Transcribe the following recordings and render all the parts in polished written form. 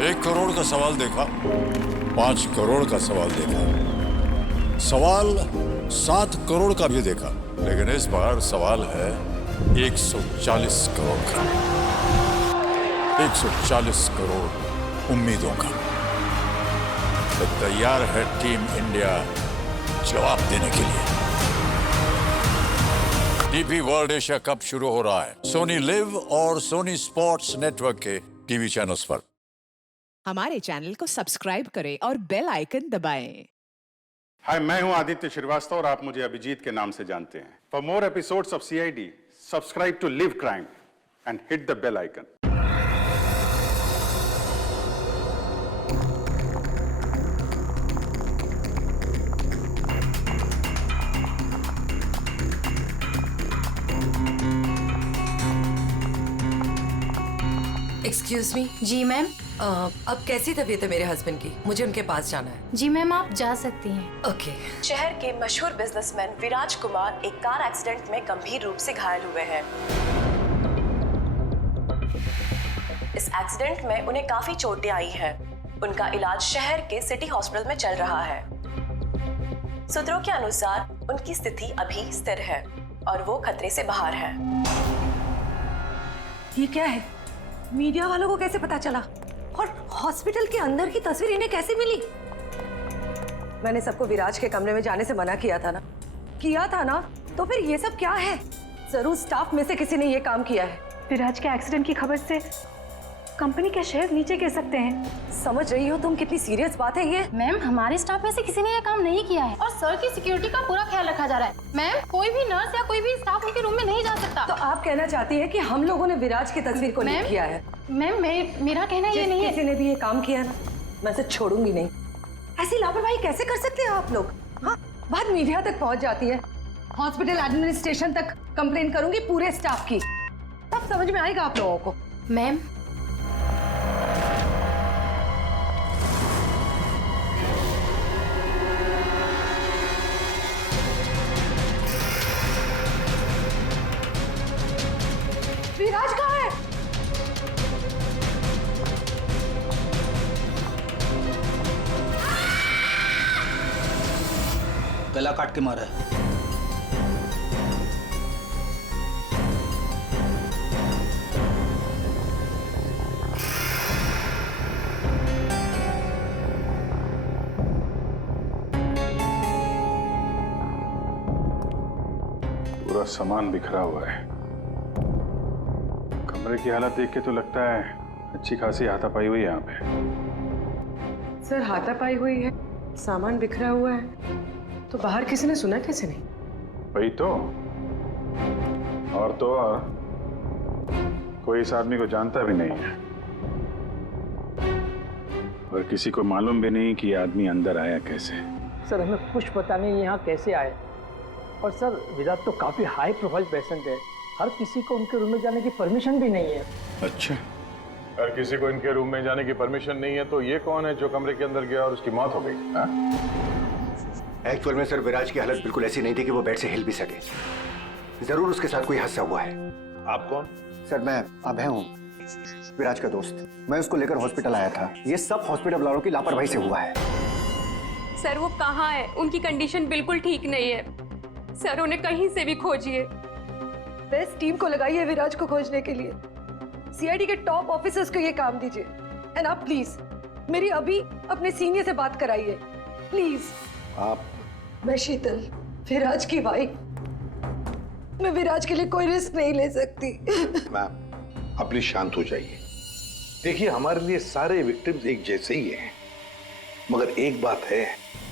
1 करोड़ का सवाल देखा, 5 करोड़ का सवाल देखा, सवाल 7 करोड़ का भी देखा, लेकिन इस बार सवाल है 140 करोड़ का। 140 करोड़ उम्मीदों का। तो तैयार है टीम इंडिया जवाब देने के लिए। डीपी वर्ल्ड एशिया कप शुरू हो रहा है सोनी लिव और सोनी स्पोर्ट्स नेटवर्क के टीवी चैनल्स पर। हमारे चैनल को सब्सक्राइब करें और बेल आइकन दबाएं। हाय, मैं हूं आदित्य श्रीवास्तव और आप मुझे अभिजीत के नाम से जानते हैं। For more episodes of CID, subscribe to live crime and hit the bell icon. Excuse me. जी मैम। अब कैसी तबीयत है मेरे हस्बैंड की? मुझे उनके पास जाना है। जी मैम, आप जा सकती हैं। ओके। शहर के मशहूर बिजनेसमैन विराज कुमार एक कार एक्सीडेंट में गंभीर रूप से घायल हुए हैं। इस एक्सीडेंट में उन्हें काफी चोटें आई हैं। उनका इलाज शहर के सिटी हॉस्पिटल में चल रहा है। सूत्रों के अनुसार उनकी स्थिति अभी स्थिर है और वो खतरे से बाहर है। ये क्या है? मीडिया वालों को कैसे पता चला? और हॉस्पिटल के अंदर की तस्वीर इन्हें कैसे मिली? मैंने सबको विराज के कमरे में जाने से मना किया था ना? तो फिर ये सब क्या है? जरूर स्टाफ में से किसी ने ये काम किया है। विराज के एक्सीडेंट की खबर से कंपनी के शेयर नीचे गिर सकते हैं। समझ रही हो तुम कितनी सीरियस बात है ये? मैम, हमारे स्टाफ में से किसी ने ये काम नहीं किया है और सर की सिक्योरिटी का पूरा ख्याल रखा जा रहा है। मैम, कोई भी नर्स या कोई भी स्टाफ उनके रूम में नहीं जा सकता। तो आप कहना चाहती है कि हम लोगों ने विराज की तस्वीर को लीक किया है? मैम, मेरा कहना ये नहीं है। किसी ने भी ये काम किया ना, मैं इसे छोड़ूंगी नहीं। ऐसी लापरवाही कैसे कर सकते हैं आप लोग? हाँ, बात मीडिया तक पहुंच जाती है, हॉस्पिटल एडमिनिस्ट्रेशन तक कंप्लेन करूंगी पूरे स्टाफ की, तब समझ में आएगा आप लोगों को। मैम, विराज कहाँ है? गला काट के मारा है। पूरा सामान बिखरा हुआ है। कमरे की हालत देख के तो लगता है अच्छी खासी हाथापाई हुई है यहाँ पे। सर, हाथापाई हुई है, सामान बिखरा हुआ है, तो बाहर किसी ने सुना कैसे नहीं? वही तो। और तो और कोई इस आदमी को जानता भी नहीं है और किसी को मालूम भी नहीं कि ये आदमी अंदर आया कैसे। सर, हमें कुछ पता नहीं यहाँ कैसे आए। और सर, विराट तो काफी हाई प्रोफाइल पेशेंट है, हर किसी को उनके रूम में जाने की परमिशन भी नहीं है। अच्छा, हर किसी को इनके रूम में जाने की परमिशन नहीं है, तो ये कौन है जो कमरे के अंदर गया और उसकी मौत हो गई? एक्चुअल में सर, विराज की हालत बिल्कुल ऐसी नहीं थी कि वो बेड से हिल भी सके। जरूर उसके साथ कोई हादसा हुआ है। आप कौन? सर, मैं अभय हूँ, विराज का दोस्त। मैं उसको लेकर हॉस्पिटल आया था। ये सब हॉस्पिटल वालों की लापरवाही से हुआ है। सर, वो कहाँ है? उनकी कंडीशन बिल्कुल ठीक नहीं है सर, उन्हें कहीं से भी खोजिए। बेस्ट टीम को लगाइए विराज को खोजने के लिए। सीआईडी के टॉप ऑफिसर्स को ये काम दीजिए। एंड आप प्लीज मेरी अभी अपने सीनियर से बात कराइए, प्लीज। आप? मैं शीतल, विराज की वाइफ। मैं विराज के लिए कोई रिस्क नहीं ले सकती। मैम, आप प्लीज शांत हो जाइए। देखिए, हमारे लिए सारे विक्टिम्स एक जैसे ही हैं, मगर एक बात है,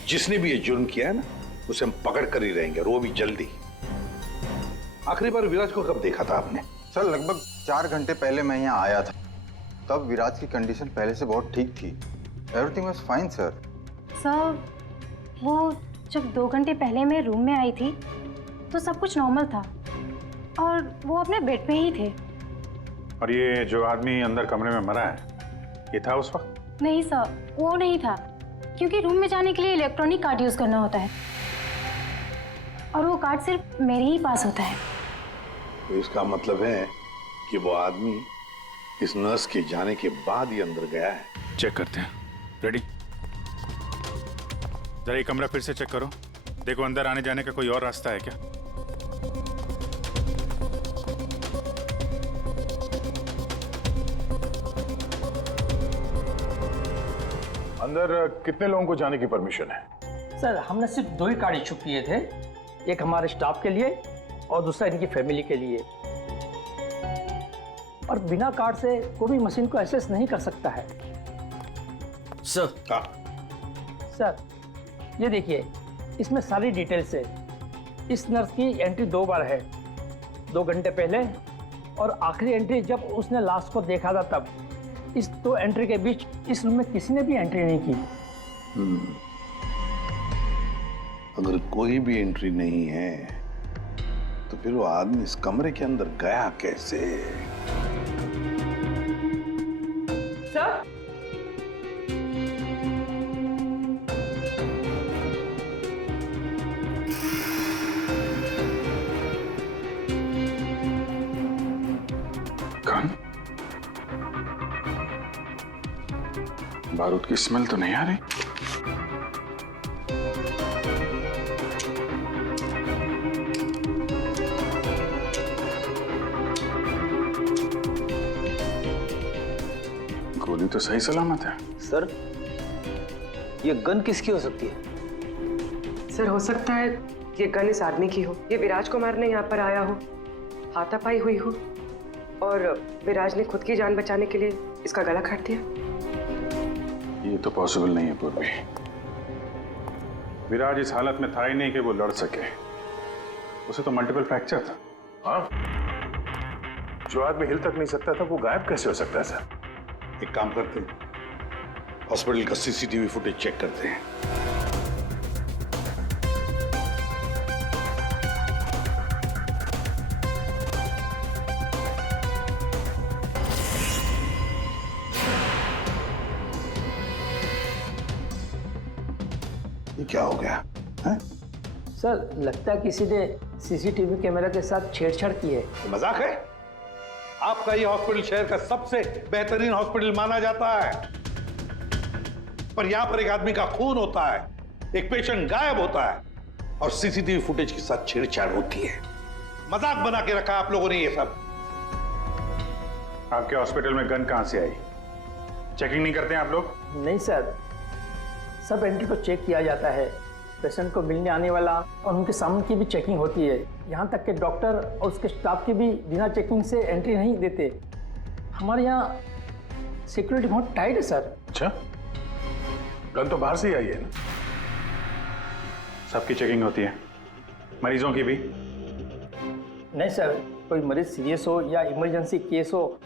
जिसने भी ये जुर्म किया है ना, उसे हम पकड़ कर ही रहेंगे, और वो भी जल्दी। आखिरी बार विराज को कब देखा था आपने? सर, लगभग 4 घंटे पहले मैं यहाँ आया था। तब विराज की कंडीशन पहले से बहुत ठीक थी। Everything was fine sir. Sir, वो जब 2 घंटे पहले मैं रूम में आई थी तो सब कुछ नॉर्मल था और वो अपने बेड पे ही थे। और ये जो आदमी अंदर कमरे में मरा है, ये था उस वक्त? नहीं सर, वो नहीं था, क्योंकि रूम में जाने के लिए इलेक्ट्रॉनिक कार्ड यूज करना होता है और वो कार्ड सिर्फ मेरे ही पास होता है। तो इसका मतलब है कि वो आदमी इस नर्स के जाने के बाद ही अंदर गया है। चेक करते हैं। रेडी? जरा ये कमरा फिर से चेक करो, देखो अंदर आने जाने का कोई और रास्ता है क्या। अंदर कितने लोगों को जाने की परमिशन है? सर हमने सिर्फ 2 ही कार्ड इशू किए थे, एक हमारे स्टाफ के लिए और दूसरा इनकी फैमिली के लिए। और बिना कार्ड से कोई भी मशीन को एक्सेस नहीं कर सकता है। सर सर ये देखिए, इसमें सारी डिटेल्स है। इस नर्स की एंट्री 2 बार है, 2 घंटे पहले और आखिरी एंट्री जब उसने लास्ट को देखा था तब। इस 2 एंट्री के बीच इस रूम में किसी ने भी एंट्री नहीं की। अगर कोई भी एंट्री नहीं है तो फिर वो आदमी इस कमरे के अंदर गया कैसे? सर कौन? बारूद की स्मेल तो नहीं आ रही। गोली तो सही सलामत है। सर ये गन किसकी हो सकती है? सर हो सकता है ये गन इस आदमी की हो, ये विराज को मारने यहाँ पर आया हो, हाथापाई हुई हो और विराज ने खुद की जान बचाने के लिए इसका गला काट दिया। ये तो पॉसिबल नहीं है पूर्वी। विराज इस हालत में था ही नहीं कि वो लड़ सके, उसे तो मल्टीपल फ्रैक्चर था। हाँ, जो आदमी हिल तक नहीं सकता था वो गायब कैसे हो सकता है सर? एक काम करते हैं, हॉस्पिटल का सीसीटीवी फुटेज चेक करते हैं। ये क्या हो गया है? सर लगता है किसी ने सीसीटीवी कैमरा के साथ छेड़छाड़ की है। मजाक है? आपका ये हॉस्पिटल शहर का सबसे बेहतरीन हॉस्पिटल माना जाता है, पर यहां पर एक आदमी का खून होता है, एक पेशेंट गायब होता है और सीसीटीवी फुटेज के साथ छेड़छाड़ होती है। मजाक बना के रखा आप लोगों ने ये सब। आपके हॉस्पिटल में गन कहां से आई? चेकिंग नहीं करते हैं आप लोग? नहीं सर, सब एंट्री को चेक किया जाता है। पेशेंट को मिलने आने वाला और उनके सामान की भी चेकिंग होती है। यहाँ तक कि डॉक्टर और उसके स्टाफ की भी बिना चेकिंग से एंट्री नहीं देते। हमारे यहाँ सिक्योरिटी बहुत टाइट है सर। अच्छा, गन तो बाहर से ही आई है ना? सबकी चेकिंग होती है, मरीजों की भी? नहीं सर, कोई मरीज सीरियस हो या इमरजेंसी केस हो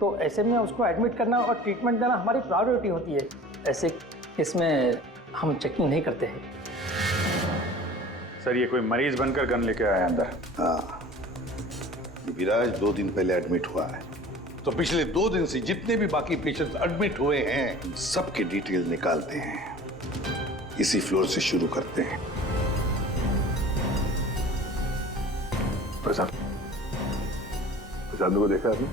तो ऐसे में उसको एडमिट करना और ट्रीटमेंट देना हमारी प्रायोरिटी होती है। ऐसे केस में हम चेकिंग नहीं करते हैं। सर ये कोई मरीज बनकर गन लेके आया अंदर? हाँ, विराज 2 दिन पहले एडमिट हुआ है, तो पिछले 2 दिन से जितने भी बाकी पेशेंट्स एडमिट हुए हैं सबके डिटेल निकालते हैं। इसी फ्लोर से शुरू करते हैं। प्रसाद को देखा आपने?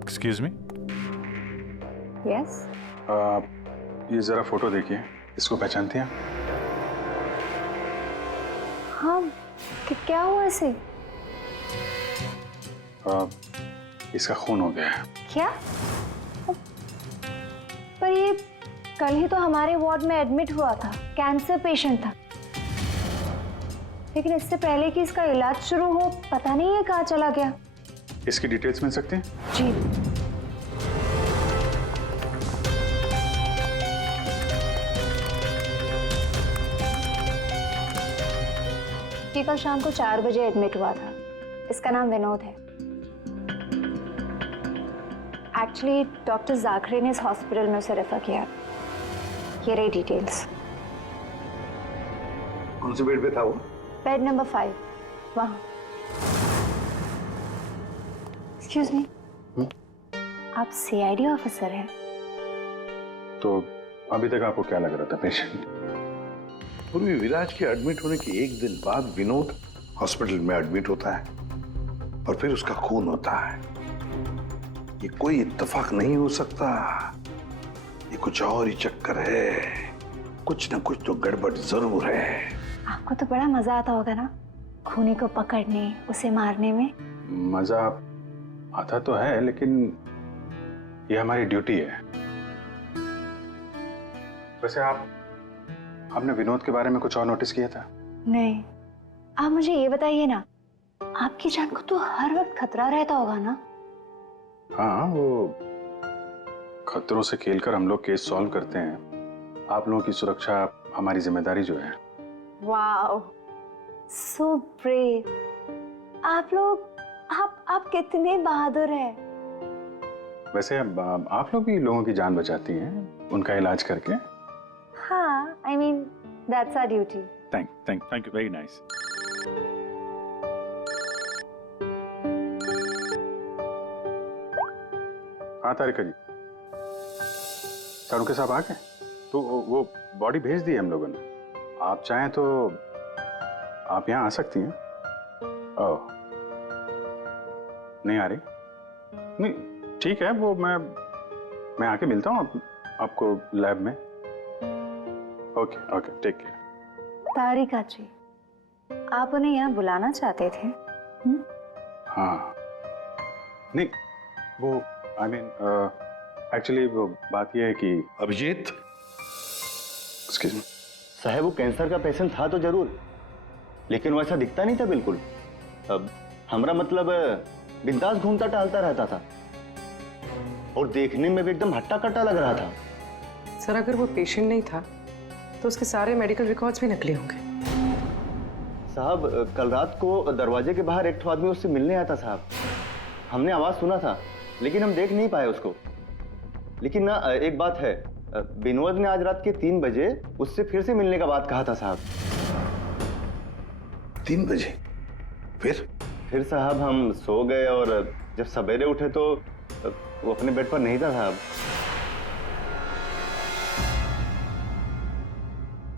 Excuse me. यस। ये जरा फोटो देखिए, इसको पहचानती हैं? हाँ, क्या हुआ इसे? इसका खून हो गया है। क्या? पर ये कल ही तो हमारे वार्ड में एडमिट हुआ था, कैंसर पेशेंट था। लेकिन इससे पहले कि इसका इलाज शुरू हो, पता नहीं ये कहाँ चला गया। इसकी डिटेल्स मिल सकती हैं? जी। ये कल शाम को 4 बजे एडमिट हुआ था। इसका नाम विनोद है। एक्चुअली डॉक्टर जाखरे ने इस हॉस्पिटल में उसे रेफर किया। ये रही डिटेल्स। कौन से बेड पे था वो? बेड नंबर 5, वहाँ। एक्सक्यूज मी, आप सीआईडी ऑफिसर हैं? तो अभी तक आपको क्या लग रहा था पेशेंट? पूर्वी विराज के एडमिट होने के एक दिन बाद विनोद हॉस्पिटल में एडमिट होता है और फिर उसका खून होता है। ये कोई इत्तेफाक नहीं हो सकता, ये कुछ और ही चक्कर है, कुछ ना कुछ तो गड़बड़ जरूर है। आपको तो बड़ा मजा आता होगा ना खूनी को पकड़ने, उसे मारने में। मजा आता तो है, लेकिन ये हमारी ड्यूटी है। वैसे आपने विनोद के बारे में कुछ और नोटिस किया था? नहीं, आप मुझे ये बताइए ना, आपकी जान को तो हर वक्त खतरा रहता होगा ना? हाँ, वो खतरों से खेलकर हम लोग केस सॉल्व करते हैं। आप लोगों की सुरक्षा हमारी जिम्मेदारी जो है। Wow, so brave. आप लोग आप कितने बहादुर हैं। वैसे आप लोग भी लोगों की जान बचाती हैं उनका इलाज करके। हाँ, I mean that's our duty. Thank you, very nice. हाँ तारिका जी, सारुके साहब आ गए? तो वो बॉडी भेज दी है हम लोगों ने। आप चाहें तो आप यहाँ आ सकती हैं। ओह, नहीं आ रही? नहीं, ठीक है, वो मैं आके मिलता हूँ आपको लैब में। Okay, take care. Tarika ji, आप उन्हें यहाँ बुलाना चाहते थे? हाँ, नहीं, वो एक्चुअली वो बात ये है कि अभिजीत, एक्सक्यूज मी साहब, वो कैंसर का पेशेंट था तो जरूर, लेकिन वैसा दिखता नहीं था बिल्कुल। अब हमारा मतलब बिंदास घूमता टहलता रहता था और देखने में भी एकदम हट्टा कट्टा लग रहा था। सर, अगर वो पेशेंट नहीं था तो उसके सारे मेडिकल रिकॉर्ड्स भी नकली होंगे। साहब, कल रात को दरवाजे के बाहर एक आदमी उससे मिलने आया था साहब। हमने आवाज सुना था, लेकिन हम देख नहीं पाए उसको। लेकिन ना एक बात है, विनोद ने आज रात के 3 बजे उससे फिर से मिलने का बात कहा था साहब। 3 बजे? फिर साहब हम सो गए और जब सवेरे उठे तो वो अपने बेड पर नहीं था साहब।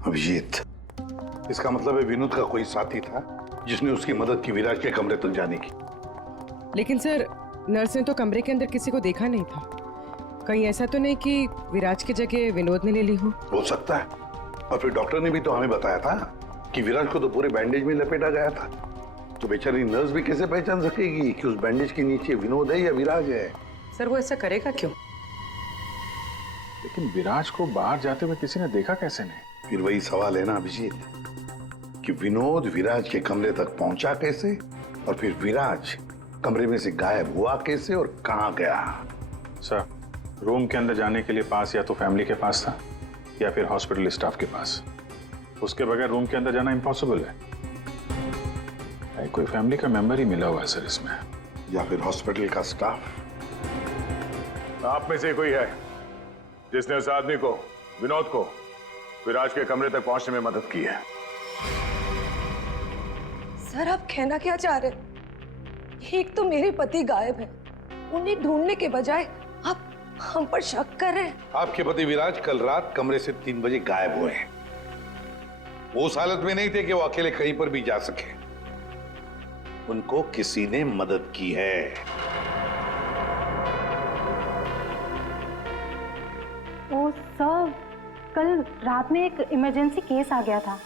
अभिजीत, इसका मतलब है विनोद का कोई साथी था जिसने उसकी मदद की विराज के कमरे तक जाने की। लेकिन सर, नर्स ने तो कमरे के अंदर किसी को देखा नहीं था। कहीं ऐसा तो नहीं कि विराज की जगह विनोद ने ले ली हो सकता है। और फिर डॉक्टर ने भी तो हमें बताया था कि विराज को तो पूरे बैंडेज में लपेटा गया था। तो बेचारी नर्स भी कैसे पहचान सकेगी कि उस बैंडेज के नीचे विनोद है या विराज है? सर, वो ऐसा करेगा क्यों? लेकिन विराज को बाहर जाते हुए किसी ने देखा कैसे नहीं? फिर वही सवाल है ना अभिजीत, कि विनोद विराज के कमरे तक पहुंचा कैसे और फिर विराज कमरे में से गायब हुआ कैसे और कहां गया? सर, रूम के अंदर जाने के लिए पास या तो फैमिली के पास था या फिर हॉस्पिटल स्टाफ के पास। उसके बगैर रूम के अंदर जाना इम्पॉसिबल है। कोई फैमिली का मेंबर ही मिला हुआ है सर इसमें, या फिर हॉस्पिटल का स्टाफ। आप में से कोई है जिसने उस आदमी को, विनोद को, विराज के कमरे तक पहुंचने में मदद की है? सर, आप कहना क्या चाह रहे हैं? एक तो मेरे पति गायब है, उन्हें ढूंढने के बजाय आप हम पर शक कर रहे हैं। आपके पति विराज कल रात कमरे से 3 बजे गायब हुए हैं। वो उस हालत में नहीं थे कि वो अकेले कहीं पर भी जा सके। उनको किसी ने मदद की है। ओ सर, कल रात में एक इमरजेंसी केस आ गया था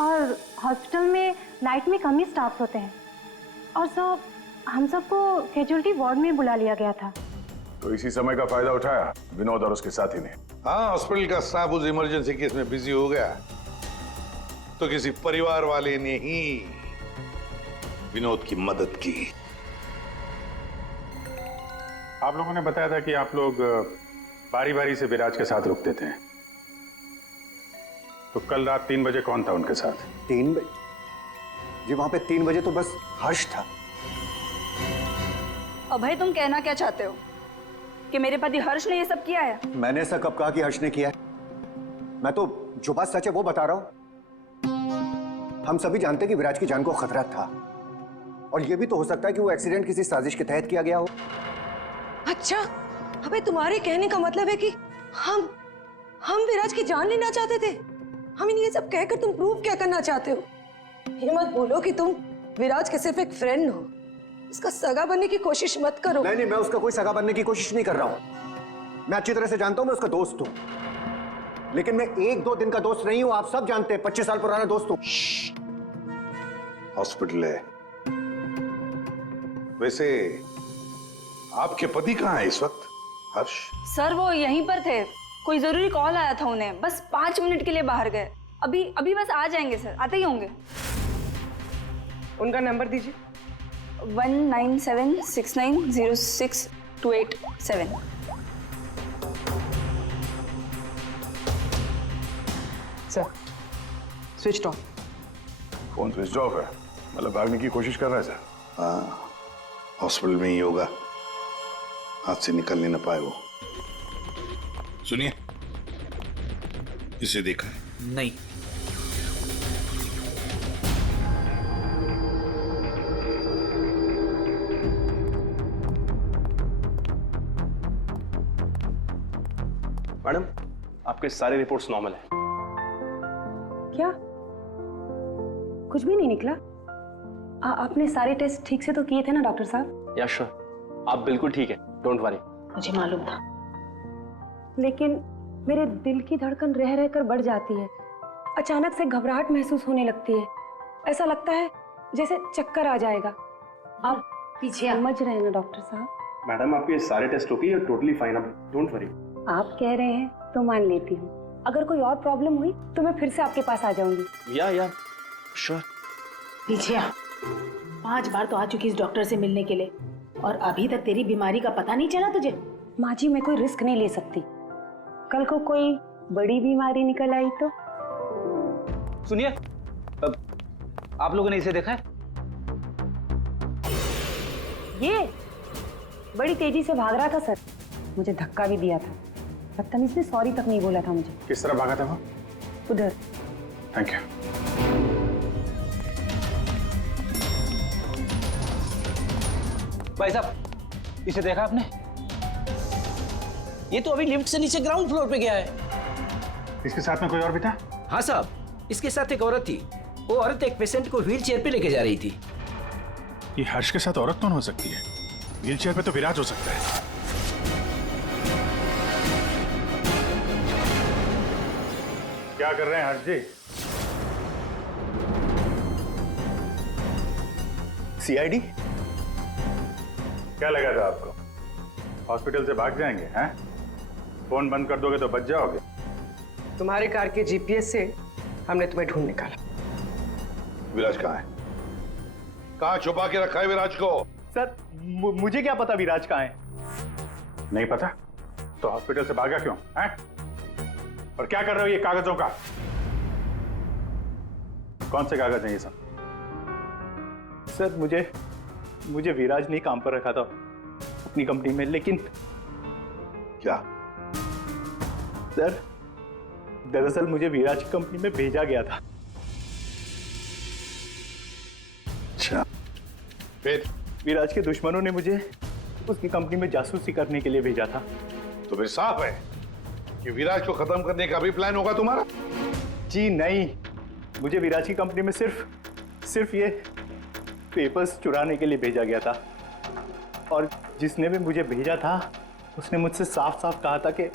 और हॉस्पिटल में नाइट में कम ही स्टाफ होते हैं और सर हम सबको कैजुअल्टी वार्ड में बुला लिया गया था। तो इसी समय का फायदा उठाया विनोद और उसके साथी ने। हाँ, हॉस्पिटल का स्टाफ उस इमरजेंसी केस में बिजी हो गया तो किसी परिवार वाले ने ही विनोद की मदद की। आप लोगों ने बताया था कि आप लोग बारी बारी से विराज के साथ रुकते थे, तो कल रात 3 बजे कौन था उनके साथ? 3 बजे जी, वहां पे 3 बजे तो बस हर्ष था। अभय, तुम कहना क्या चाहते हो कि मेरे पति हर्ष ने ये सब किया है? मैंने ऐसा कब कहा कि हर्ष ने किया है? मैं तो जो बात सच है वो बता रहा हूं। हम सभी जानते हैं कि विराज की जान को खतरा था और ये भी तो हो सकता है कि वो एक्सीडेंट किसी साजिश के तहत किया गया हो। अच्छा, अबे तुम्हारे कहने का मतलब है कि हम हम विराज की जान लेना चाहते थे। हम ये सब कहकर तुम प्रूव क्या करना चाहते हो? ये मत बोलो कि तुम विराज के सिर्फ एक फ्रेंड हो। उसका सगा बनने की कोशिश मत करो। नहीं नहीं, मैं उसका कोई सगा बनने की कोशिश नहीं कर रहा हूं। मैं अच्छी तरह से जानता हूं, मैं उसका दोस्त हूं। लेकिन मैं 1-2 दिन का दोस्त नहीं हूं, आप सब जानते हैं। 25 साल पुराना दोस्त हूं। हॉस्पिटल है। वैसे आपके पति कहाँ है इस वक्त? हर्ष? सर वो यहीं पर थे, कोई जरूरी कॉल आया था उन्हें, बस 5 मिनट के लिए बाहर गए। अभी बस आ जाएंगे सर, आते ही होंगे। उनका नंबर दीजिए। 1976906287। Sir switch off. Phone switch off है, मतलब भागने की कोशिश कर रहा है सर। हाँ, हॉस्पिटल में ही होगा, हाथ से निकल नहीं ना पाए वो। सुनिए, इसे देखा है? नहीं। मैडम, आपके सारे रिपोर्ट्स नॉर्मल है। क्या? कुछ भी नहीं निकला? आपने सारे टेस्ट ठीक से तो किए थे ना डॉक्टर साहब? या श्योर, आप बिल्कुल ठीक है, डोंट वरी। मुझे मालूम था, लेकिन मेरे दिल की धड़कन रह रहकर बढ़ जाती है। अचानक से घबराहट महसूस होने लगती है। ऐसा लगता है जैसे चक्कर आ जाएगा। आप पीछे समझ रहे हैं ना डॉक्टर साहब? मैडम, आपके सारे test okay, you are totally fine, आप डोंट वरी। आप कह रहे हैं तो मान लेती हूँ। अगर कोई और प्रॉब्लम हुई तो मैं फिर से आपके पास आ जाऊंगी। या श्योर। पीछे 5 बार तो आ चुकी इस डॉक्टर से मिलने के लिए, और अभी तक तेरी बीमारी का पता नहीं चला तुझे? माँ जी, मैं कोई रिस्क नहीं ले सकती। कल को कोई बड़ी बीमारी निकल आई तो? सुनिए, आप लोगों ने इसे देखा है? ये बड़ी तेजी से भाग रहा था सर, मुझे धक्का भी दिया था। बदतमीज ने सॉरी तक नहीं बोला था मुझे। किस तरह भागा था वो? उधर। Thank you. भाई साहब, इसे देखा आपने? ये तो अभी लिफ्ट से नीचे ग्राउंड फ्लोर पे गया है। इसके साथ में कोई और भी था? हाँ साहब, इसके साथ एक औरत थी। वो औरत एक पेशेंट को व्हील चेयर पे लेके जा रही थी। ये हर्ष के साथ औरत कौन हो सकती है? व्हील चेयर पे तो विराज हो सकता है। क्या कर रहे हैं हर्ष जी? सीआईडी? क्या लगा था आपको? हॉस्पिटल से भाग जाएंगे? हैं? फोन बंद कर दोगे तो बच जाओगे। तुम्हारे कार के जीपीएस से हमने तुम्हें ढूंढ निकाला। विराज कहाँ है? कहाँ छुपा के रखा है विराज को? सर मुझे क्या पता विराज कहाँ है? नहीं पता? तो हॉस्पिटल से भागा क्यों? हैं? और क्या कर रहे हो ये कागजों का? कौन से कागज हैं ये सब? सर मुझे विराज ने काम पर रखा था अपनी कंपनी में, लेकिन क्या? सर दरअसल मुझे विराज की कंपनी में भेजा गया था। अच्छा, फिर? विराज के दुश्मनों ने मुझे उसकी कंपनी में जासूसी करने के लिए भेजा था। तो फिर साफ है कि विराज को खत्म करने का भी प्लान होगा तुम्हारा? जी नहीं, मुझे विराज की कंपनी में सिर्फ ये पेपर्स चुराने के लिए भेजा गया था। और जिसने भी मुझे भेजा था उसने मुझसे साफ साफ कहा था कि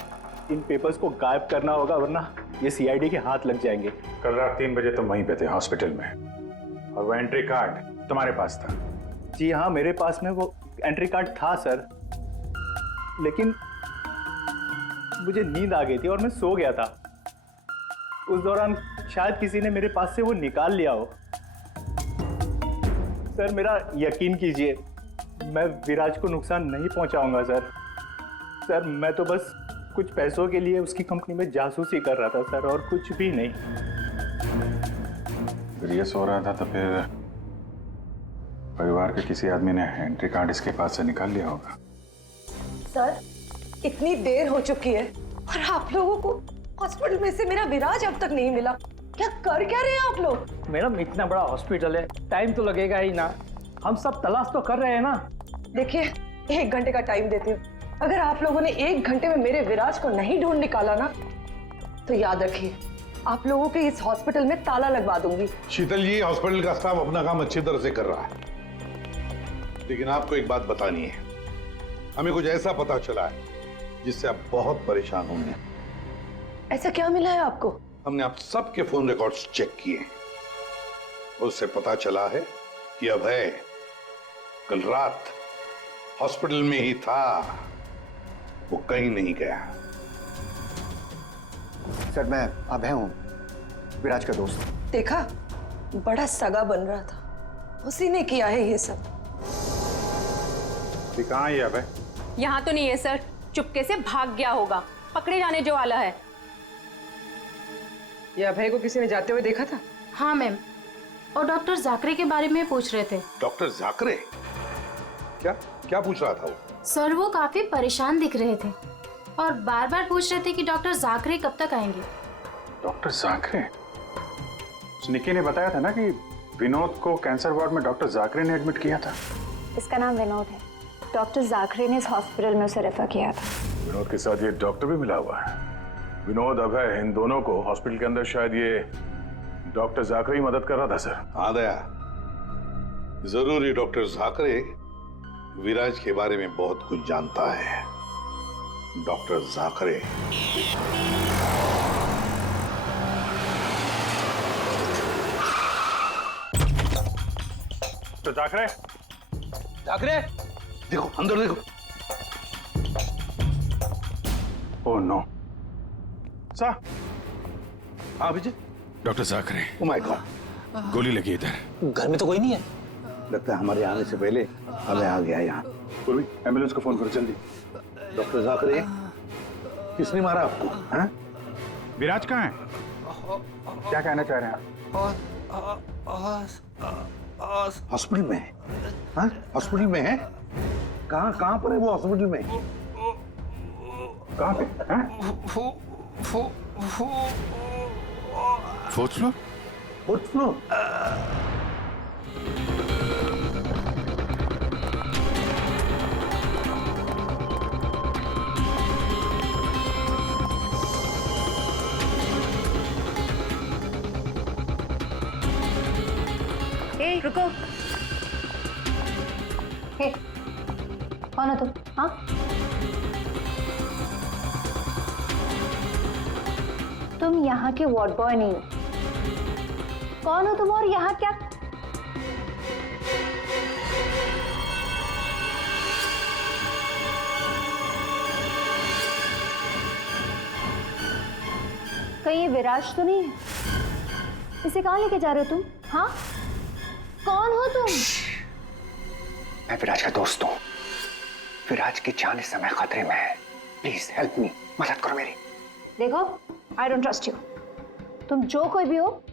इन पेपर्स को गायब करना होगा, वरना ये सीआईडी के हाथ लग जाएंगे। कल रात 3 बजे तुम वहीं पे थे हॉस्पिटल में, और वो एंट्री कार्ड तुम्हारे पास था? जी हाँ, मेरे पास में वो एंट्री कार्ड था सर, लेकिन मुझे नींद आ गई थी और मैं सो गया था। उस दौरान शायद किसी ने मेरे पास से वो निकाल लिया हो। सर मेरा यकीन कीजिए, मैं विराज को नुकसान नहीं पहुंचाऊंगा सर। मैं तो बस कुछ पैसों के लिए उसकी कंपनी में जासूसी कर रहा था सर, और कुछ भी नहीं। अगर ये सो रहा था तो फिर परिवार के किसी आदमी ने एंट्री कार्ड इसके पास से निकाल लिया होगा। सर इतनी देर हो चुकी है और आप लोगों को हॉस्पिटल में से मेरा विराज अब तक नहीं मिला। क्या कर क्या रहे हैं आप लोग? मैडम इतना बड़ा हॉस्पिटल है, टाइम तो लगेगा ही ना। हम सब तलाश तो कर रहे हैं ना। देखिए 1 घंटे का टाइम देती हूँ। अगर आप लोगों ने 1 घंटे में मेरे विराज को नहीं ढूंढ निकाला ना, तो याद रखिए, आप लोगों के इस हॉस्पिटल में ताला लगवा दूंगी। शीतल जी, हॉस्पिटल का स्टाफ अपना काम अच्छी तरह से कर रहा है, लेकिन आपको एक बात बतानी है। हमें कुछ ऐसा पता चला है जिससे आप बहुत परेशान होंगे। ऐसा क्या मिला है आपको? हमने आप सबके फोन रिकॉर्ड्स चेक किए, उससे पता चला है कि अभय कल रात हॉस्पिटल में ही था, वो कहीं नहीं गया। सर, मैं अभय हूँ, विराज का दोस्त। देखा, बड़ा सगा बन रहा था, उसी ने किया है ये सब। कहाँ है ये अभय? यहाँ तो नहीं है सर, चुपके से भाग गया होगा, पकड़े जाने जो वाला है। ये अभय को किसी ने जाते हुए देखा था? हाँ मैम, और डॉक्टर जाकरे के बारे में पूछ रहे थे। डॉक्टर जाकरे? क्या क्या पूछ रहा था वो? सर, वो काफी परेशान दिख रहे थे और बार बार पूछ रहे थे कि डॉक्टर जाकरे कब तक आएंगे। डॉक्टर जाकरे? निकी ने बताया था ना कि विनोद को कैंसर वार्ड में डॉक्टर जाकरे ने एडमिट किया था। इसका नाम विनोद है, डॉक्टर जाकरे ने इस हॉस्पिटल में उसे रेफर किया था। विनोद के साथ ये डॉक्टर भी मिला हुआ है। विनोद, अभय, इन दोनों को हॉस्पिटल के अंदर शायद ये डॉक्टर जाकरे ही मदद कर रहा था सर। हाँ दया, जरूर ये डॉक्टर जाकरे विराज के बारे में बहुत कुछ जानता है। डॉक्टर जाकरे तो जाकरे देखो, अंदर देखो। Oh no sir. हाँ Vijay. Doctor Jakare. Oh my God, गोली लगी इधर। घर में तो कोई नहीं है। लगता है हमारे आने से पहले हमें आ गया यहाँ। पूर्वी, एम्बुलेंस को फोन करो जल्दी। डॉक्टर जाकरे, किसने मारा आपको? हाँ? विराज कहाँ है? क्या कहना चाह रहे हैं आप? हॉस्पिटल में है? हाँ? हॉस्पिटल में है? कहाँ पर है वो हॉस्पिटल में? कहाँ पे? Fourth floor? Fourth floor? ए, रुको। हे, कौन हो तुम? हाँ? तुम यहाँ के वार्ड बॉय नहीं हो। कौन हो तुम और यहाँ क्या? कहीं ये विराज तो नहीं है? इसे कहाँ लेके जा रहे हो तुम? हाँ? कौन हो तुम? मैं विराज का दोस्त हूँ। विराज की जान इस समय खतरे में है। प्लीज हेल्प मी, मदद करो मेरी। देखो, आई डोंट ट्रस्ट यू। तुम जो कोई भी हो,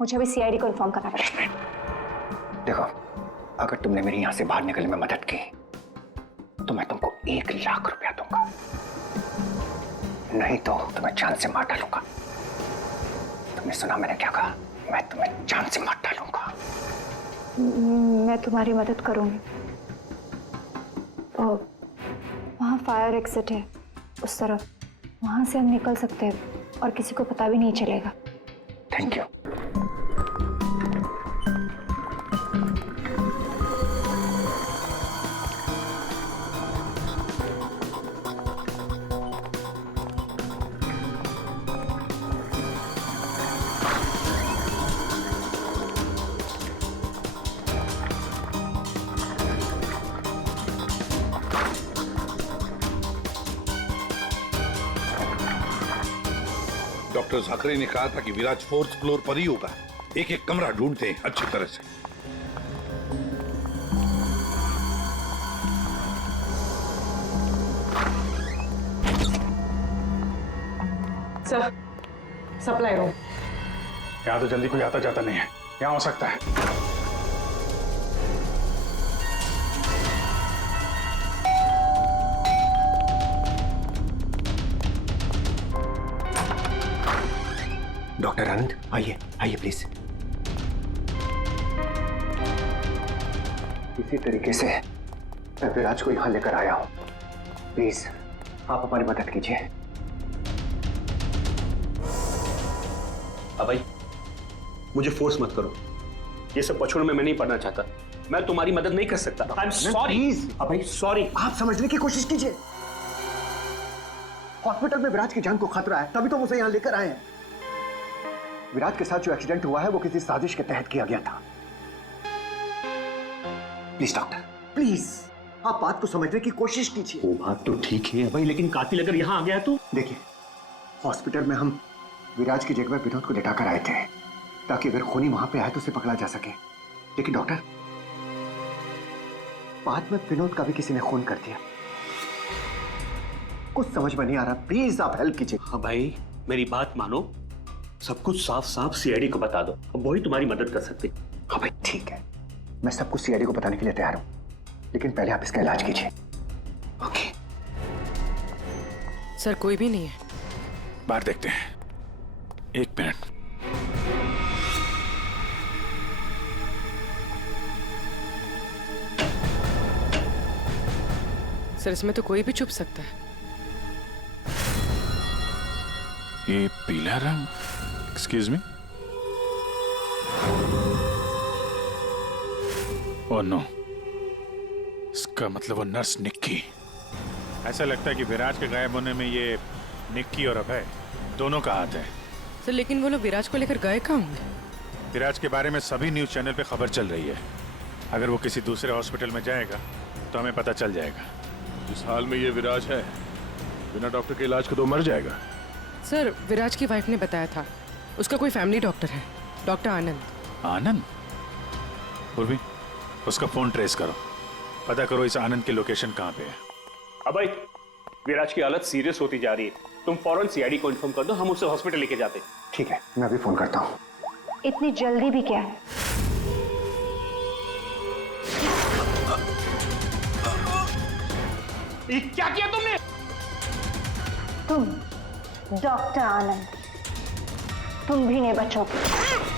मुझे अभी सीआईडी को इन्फॉर्म करना पड़ेगा। देखो, अगर तुमने मेरी यहाँ से बाहर निकलने में मदद की तो मैं तुमको 1 लाख रुपया दूंगा, नहीं तो तुम्हें जान से मार डालूंगा। तुमने सुना मैंने क्या कहा? मैं तुम्हें जान से मार डालूंगा। मैं तुम्हारी मदद करूंगी। वहाँ फायर एग्जिट है उस तरफ, वहाँ से हम निकल सकते हैं और किसी को पता भी नहीं चलेगा। Thank you. डॉक्टर जाकरे ने कहा था कि विराज 4th फ्लोर पर ही होगा। एक एक कमरा ढूंढते हैं अच्छी तरह से। Sir, supply room. यहाँ तो जल्दी कोई आता जाता नहीं है। यहाँ हो सकता है। डॉक्टर आनंद, आइए आइए प्लीज। इसी तरीके से मैं विराज को यहाँ लेकर आया हूँ। प्लीज आप हमारी मदद कीजिए। अभय, मुझे फोर्स मत करो। ये सब पछोड़ में मैं नहीं पढ़ना चाहता। मैं तुम्हारी मदद नहीं कर सकता। I am sorry Abhay, sorry. आप समझने की कोशिश कीजिए। हॉस्पिटल में विराज की जान को खतरा है, तभी तो उसे यहाँ लेकर आए हैं। विराज के साथ जो एक्सीडेंट हुआ है वो किसी साजिश के तहत किया गया था। प्लीज डॉक्टर, प्लीज आप बात को समझने की कोशिश कीजिए। वो बात तो ठीक है भाई, लेकिन कातिल अगर यहाँ आ गया तो? देखिए, हॉस्पिटल में हम विराज की जगह विनोद को लेटाकर आए थे ताकि अगर खूनी वहां पे आए तो उसे पकड़ा जा सके। लेकिन डॉक्टर, बाद में विनोद का भी किसी ने खून कर दिया। कुछ समझ में नहीं आ रहा, प्लीज आप हेल्प कीजिए। हाँ भाई, मेरी बात मानो, सब कुछ साफ साफ सीआईडी को बता दो, अब वही तुम्हारी मदद कर सकते। हाँ भाई ठीक है, मैं सब कुछ सीआईडी को बताने के लिए तैयार हूं, लेकिन पहले आप इसका इलाज कीजिए। ओके सर, कोई भी नहीं है। बाहर देखते हैं, एक मिनट। सर, इसमें तो कोई भी छुप सकता है। ये पीला रंग, एक्सक्यूज मी। ओह नो, इसका मतलब वो नर्स निक्की। ऐसा लगता है कि विराज के गायब होने में ये निक्की और अभय दोनों का हाथ है। सर, लेकिन वो लोग विराज को लेकर गए कहाँ होंगे? विराज के बारे में सभी न्यूज चैनल पे खबर चल रही है। अगर वो किसी दूसरे हॉस्पिटल में जाएगा तो हमें पता चल जाएगा। जिस हाल में ये विराज है, बिना डॉक्टर के इलाज को तो मर जाएगा। सर, विराज की वाइफ ने बताया था उसका कोई फैमिली डॉक्टर है, डॉक्टर आनंद। आनंद? पूर्वी, उसका फोन ट्रेस करो, पता करो इस आनंद की लोकेशन कहाँ पे है। अभय, विराज की हालत सीरियस होती जा रही है, तुम फौरन सीआईडी को इन्फॉर्म कर दो, हम उसे हॉस्पिटल लेके जाते। ठीक है, मैं अभी फोन करता हूँ। इतनी जल्दी भी क्या है? क्या किया तुमने? तुम डॉक्टर आनंद, तुम भी नहीं बचोगे।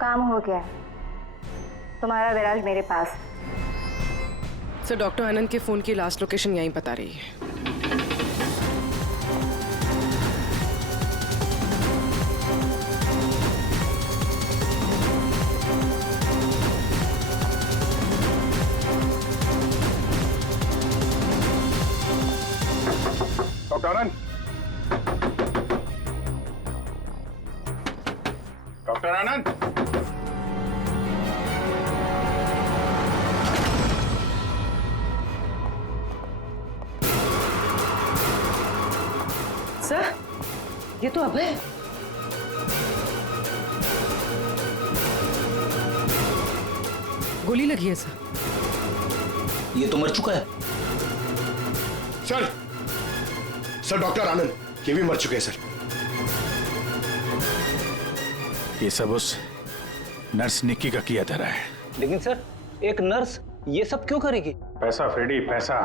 काम हो गया, तुम्हारा विराज मेरे पास। सर, डॉक्टर आनंद के फोन की लास्ट लोकेशन यहीं बता रही है। डॉक्टर आनंद, डॉक्टर आनंद, सर, ये तो अभय। गोली लगी है सर। ये तो मर चुका है। सर डॉक्टर आनंद, ये भी मर चुके हैं सर। ये सब उस नर्स निक्की का किया धरा है। लेकिन सर, एक नर्स ये सब क्यों करेगी? पैसा फ्रेडी, पैसा।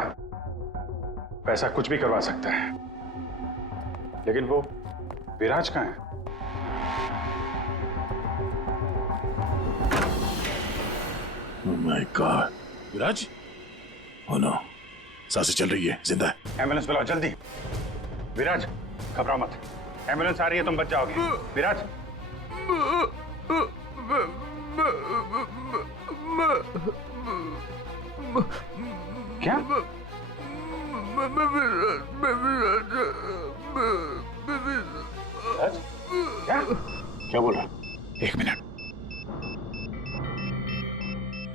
पैसा कुछ भी करवा सकता है, लेकिन वो विराज कहाँ है? Oh my God, Viraj? Oh no, सांसें चल रही है, जिंदा है। एम्बुलेंस बुलाओ जल्दी। विराज, घबराओ मत, एम्बुलेंस आ रही है, तुम बच जाओगे। विराज, क्या? क्या? क्या बोल रहा? एक मिनट,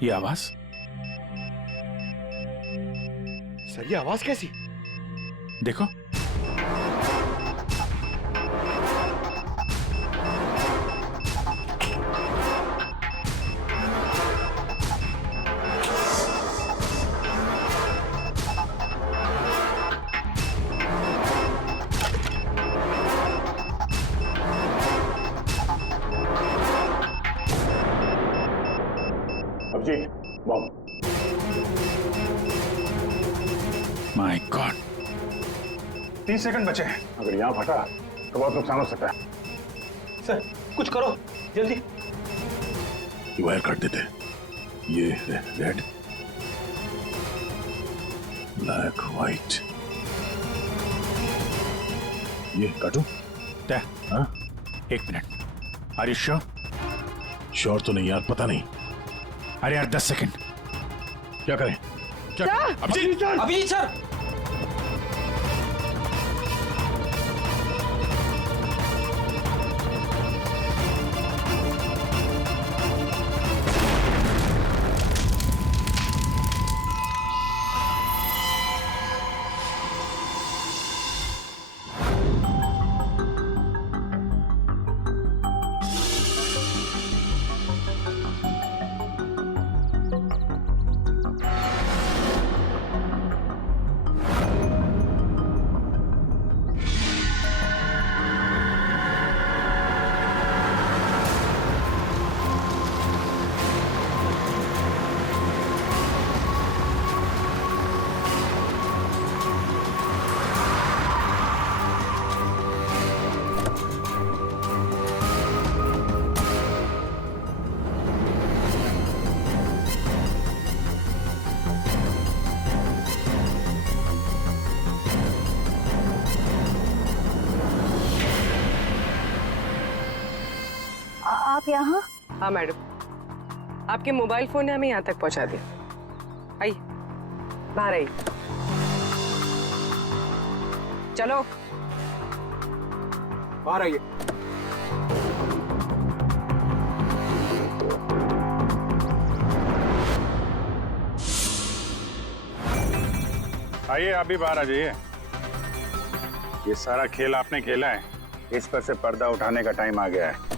ये आवाज? सर, ये आवाज कैसी? देखो, Abhijeet, bomb. My God, 30 second बचे हैं। अगर यहाँ फटा तो बहुत नुकसान हो सकता है। सर कुछ करो जल्दी। ये वायर काट देते। ये रेड, ब्लैक, व्हाइट, ये काटू? हाँ? 1 minute. Are you sure? Sure तो नहीं यार, पता नहीं। अरे यार 10 सेकंड। क्या करें? क्या? अभिजीत सर! अभिजीत सर! आप यहाँ? हाँ मैडम, आपके मोबाइल फोन ने हमें यहाँ तक पहुँचा दिया। आइए, बाहर आइए। चलो बाहर आइए। आइए, आप भी बाहर आ जाइए। ये सारा खेल आपने खेला है, इस पर से पर्दा उठाने का टाइम आ गया है।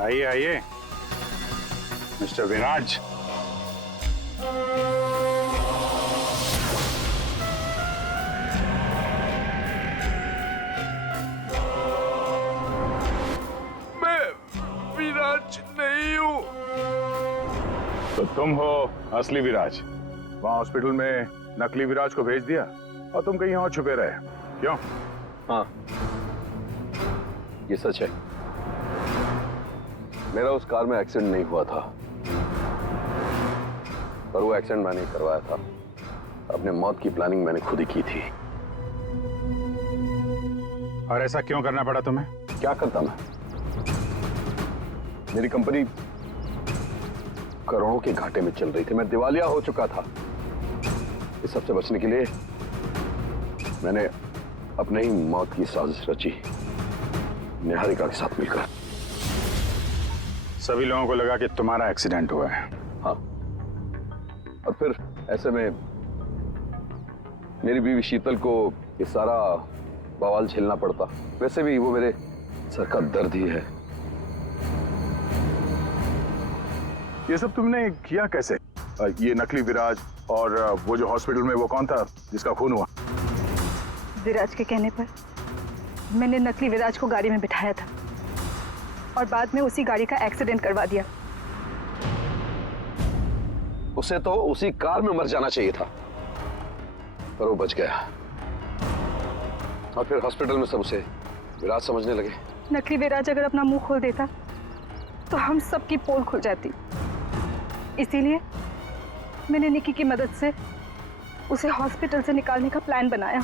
आइए आइए, मिस्टर विराज। मैं विराज नहीं हूँ। तो तुम हो असली विराज। वहां हॉस्पिटल में नकली विराज को भेज दिया और तुम कहीं और छुपे रहे, क्यों? हाँ, ये सच है। मेरा उस कार में एक्सीडेंट नहीं हुआ था, पर वो एक्सीडेंट मैंने करवाया था। अपने मौत की प्लानिंग मैंने खुद ही की थी। और ऐसा क्यों करना पड़ा तुम्हें? क्या करता मैं? मेरी कंपनी करोड़ों के घाटे में चल रही थी, मैं दिवालिया हो चुका था। इस सबसे बचने के लिए मैंने अपने ही मौत की साजिश रची, निहारिका के साथ मिलकर। सभी लोगों को लगा कि तुम्हारा एक्सीडेंट हुआ है। हाँ, और फिर ऐसे में मेरी बीवी शीतल को ये सारा बवाल झेलना पड़ता। वैसे भी वो मेरे सर का दर्द ही है। ये सब तुमने किया कैसे? ये नकली विराज और वो जो हॉस्पिटल में वो कौन था जिसका खून हुआ? विराज के कहने पर मैंने नकली विराज को गाड़ी में बिठाया था और बाद में उसी गाड़ी का एक्सीडेंट करवा दिया। उसे तो उसी कार में मर जाना चाहिए था, पर वो बच गया। और फिर हॉस्पिटल में सब उसे विराज समझने लगे। नकली विराज अगर अपना मुंह खोल देता तो हम सबकी पोल खुल जाती। इसीलिए मैंने निकी की मदद से उसे हॉस्पिटल से निकालने का प्लान बनाया।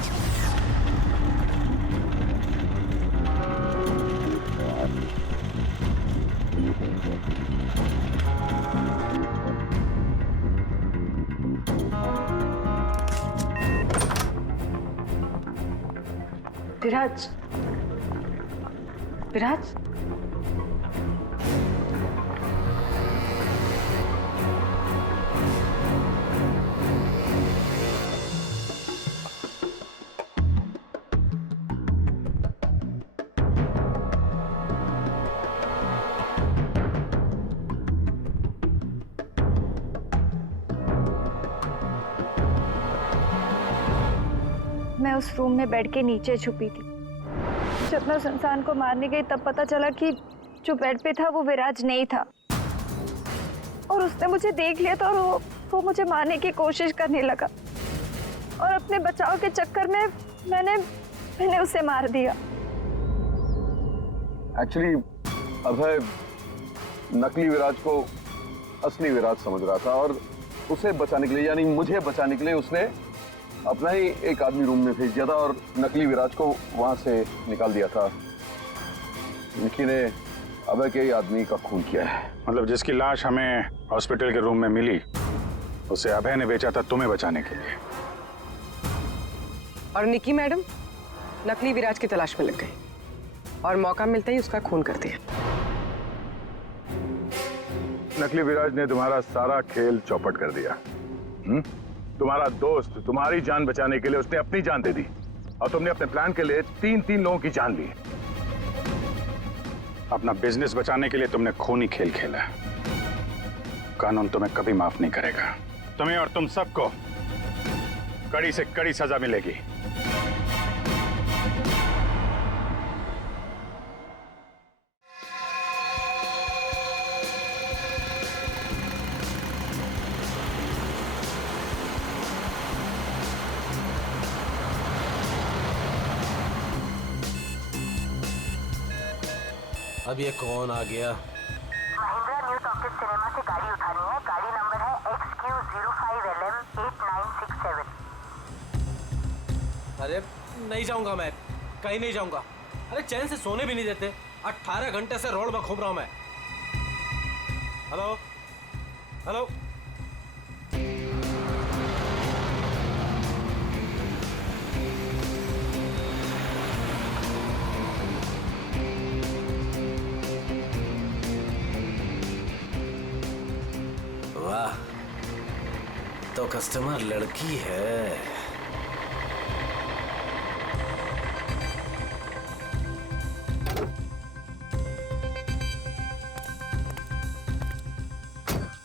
विराज, विराज, मैं उस रूम में बेड के नीचे छुपी थी। जब मैं उस इंसान को मारने गई तब पता चला कि जो बेड पे था वो विराज नहीं था। और उसने मुझे देख लिया तो वो मुझे मारने की कोशिश करने लगा और अपने बचाव के चक्कर में मैंने उसे मार दिया। एक्चुअली अभय नकली विराज को असली विराज समझ रहा था और उसे बचाने के लिए, यानी मुझे बचाने के लिए, उसने अपना ही एक आदमी रूम में भेज दिया था और नकली विराज को वहां से निकाल दिया था। निकी ने अभय के ही आदमी का खून किया है। मतलब जिसकी लाश हमें हॉस्पिटल के रूम में मिली उसे अभय ने बेचा था तुम्हें बचाने के लिए। और निकी मैडम नकली विराज की तलाश में लग गई और मौका मिलते ही उसका खून कर दिया। नकली विराज ने तुम्हारा सारा खेल चौपट कर दिया। तुम्हारा दोस्त तुम्हारी जान बचाने के लिए उसने अपनी जान दे दी और तुमने अपने प्लान के लिए तीन लोगों की जान ली। अपना बिजनेस बचाने के लिए तुमने खूनी खेल खेला। कानून तुम्हें कभी माफ नहीं करेगा। तुम्हें और तुम सबको कड़ी से कड़ी सजा मिलेगी। अब ये कौन आ गया? महिंद्रा न्यू टॉकीज सिनेमा से गाड़ी उठानी है। गाड़ी नंबर है XQ05LM8967। अरे नहीं जाऊंगा मैं, कहीं नहीं जाऊंगा। अरे चैन से सोने भी नहीं देते। 18 घंटे से रोड में घूम रहा हूं मैं। हेलो हेलो, वाह, तो कस्टमर लड़की है।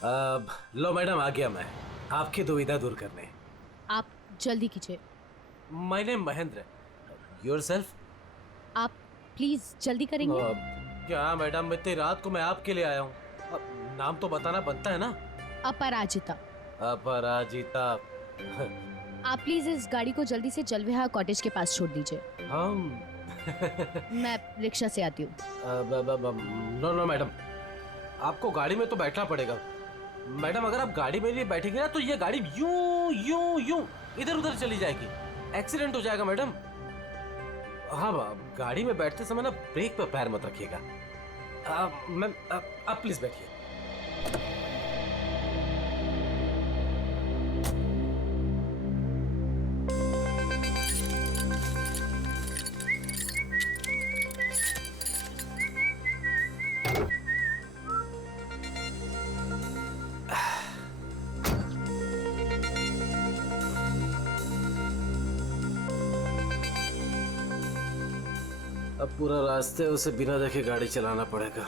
अब लो मैडम, आ गया मैं आपकी दुविधा दूर करने। आप जल्दी कीजिए। My name Mahendra. योरसेल्फ? आप प्लीज जल्दी करेंगे। क्या मैडम, इतनी रात को मैं आपके लिए आया हूँ। नाम तो बताना बनता है ना। अपराजिता। अपराजिता। आप प्लीज इस गाड़ी को जल्दी से जलविहार कॉटेज के पास छोड़ दीजिए। हम मैं रिक्शा से आती हूँ। नो मैडम, आपको गाड़ी में तो बैठना पड़ेगा। मैडम अगर आप गाड़ी में नहीं बैठेंगे ना तो ये गाड़ी यूं यूं यूं इधर उधर चली जाएगी। एक्सीडेंट हो जाएगा मैडम। हाँ, गाड़ी में बैठते समय ना ब्रेक पर पैर मत रखिएगा। मैम आप प्लीज बैठिए। अब पूरा रास्ते उसे बिना देखे गाड़ी चलाना पड़ेगा।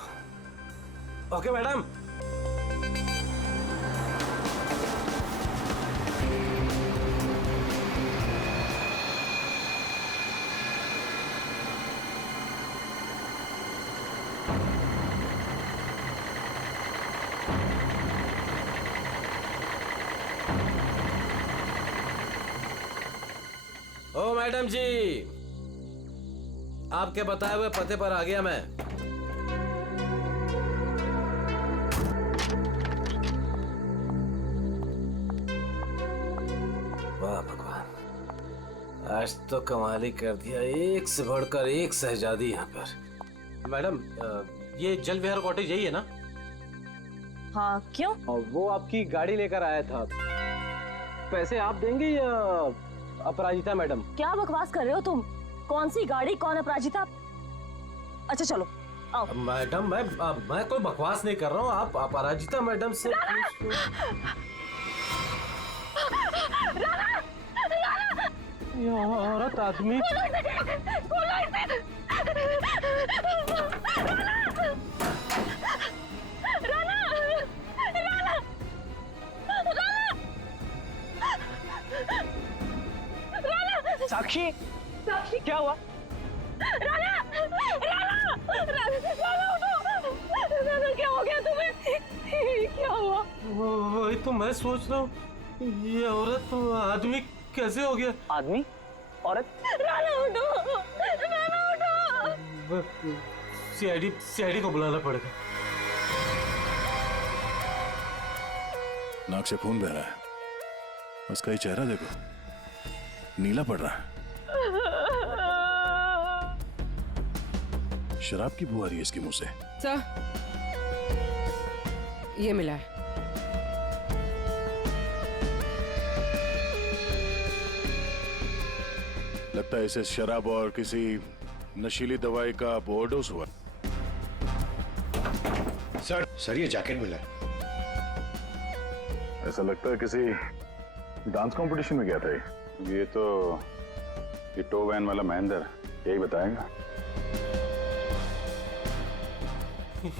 Okay madam. ओ मैडम जी, आपके बताए हुए पते पर आ गया मैं। वाह भगवान, आज तो कमाल ही कर दिया। एक से बढ़कर एक शहजादी यहाँ पर। मैडम ये जल विहार कॉटेज यही है ना? हाँ, क्यों? वो आपकी गाड़ी लेकर आया था। पैसे आप देंगे या अपराजिता मैडम? क्या बकवास कर रहे हो तुम? कौन सी गाड़ी, कौन अपराजिता? अच्छा चलो आओ। मैडम मैं कोई बकवास नहीं कर रहा हूँ। आप अपराजिता मैडम से औरत आदमी। साक्षी, क्या हुआ? राना, राना, राना, राना उठो। राना क्या हो गया तुम्हें? क्या हुआ? वही तो मैं सोच रहा हूँ, ये औरत तो आदमी कैसे हो गया? आदमी? औरत? राणा उठो, राणा उठो। सीआईडी को बुलाना पड़ेगा। नाक से खून बह रहा है, उसका ये चेहरा देखो, नीला पड़ रहा है। शराब की बू आ रही है इसके मुंह से। सर, ये मिला है। लगता है इसे शराब और किसी नशीली दवाई का ओवरडोज हुआ। सर ये जैकेट मिला है। ऐसा लगता है किसी डांस कंपटीशन में गया था ये तो ये टो वैन वाला महेंद्र यही बताएगा।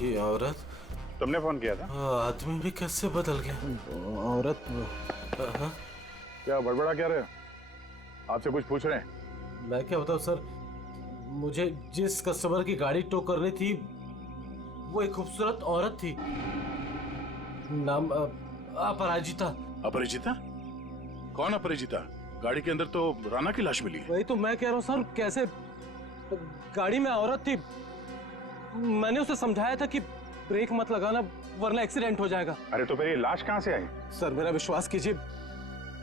ये औरत? तुमने फोन किया था? आदमी भी कैसे बदल गया? औरत? क्या बड़बड़ा क्या रहे हो? आपसे कुछ पूछ रहे हैं? मैं क्या बताऊं सर, मुझे जिस कस्टमर की गाड़ी टो करनी थी वो एक खूबसूरत औरत थी, नाम अपराजिता। अपरिचिता? कौन अपरिचिता? गाड़ी के अंदर तो राणा की लाश मिली है। वही तो मैं कह रहा हूँ सर, कैसे गाड़ी में औरत थी। मैंने उसे समझाया था कि ब्रेक मत लगाना वरना एक्सीडेंट हो जाएगा। अरे तो फिर ये लाश कहाँ से आई? सर मेरा विश्वास कीजिए,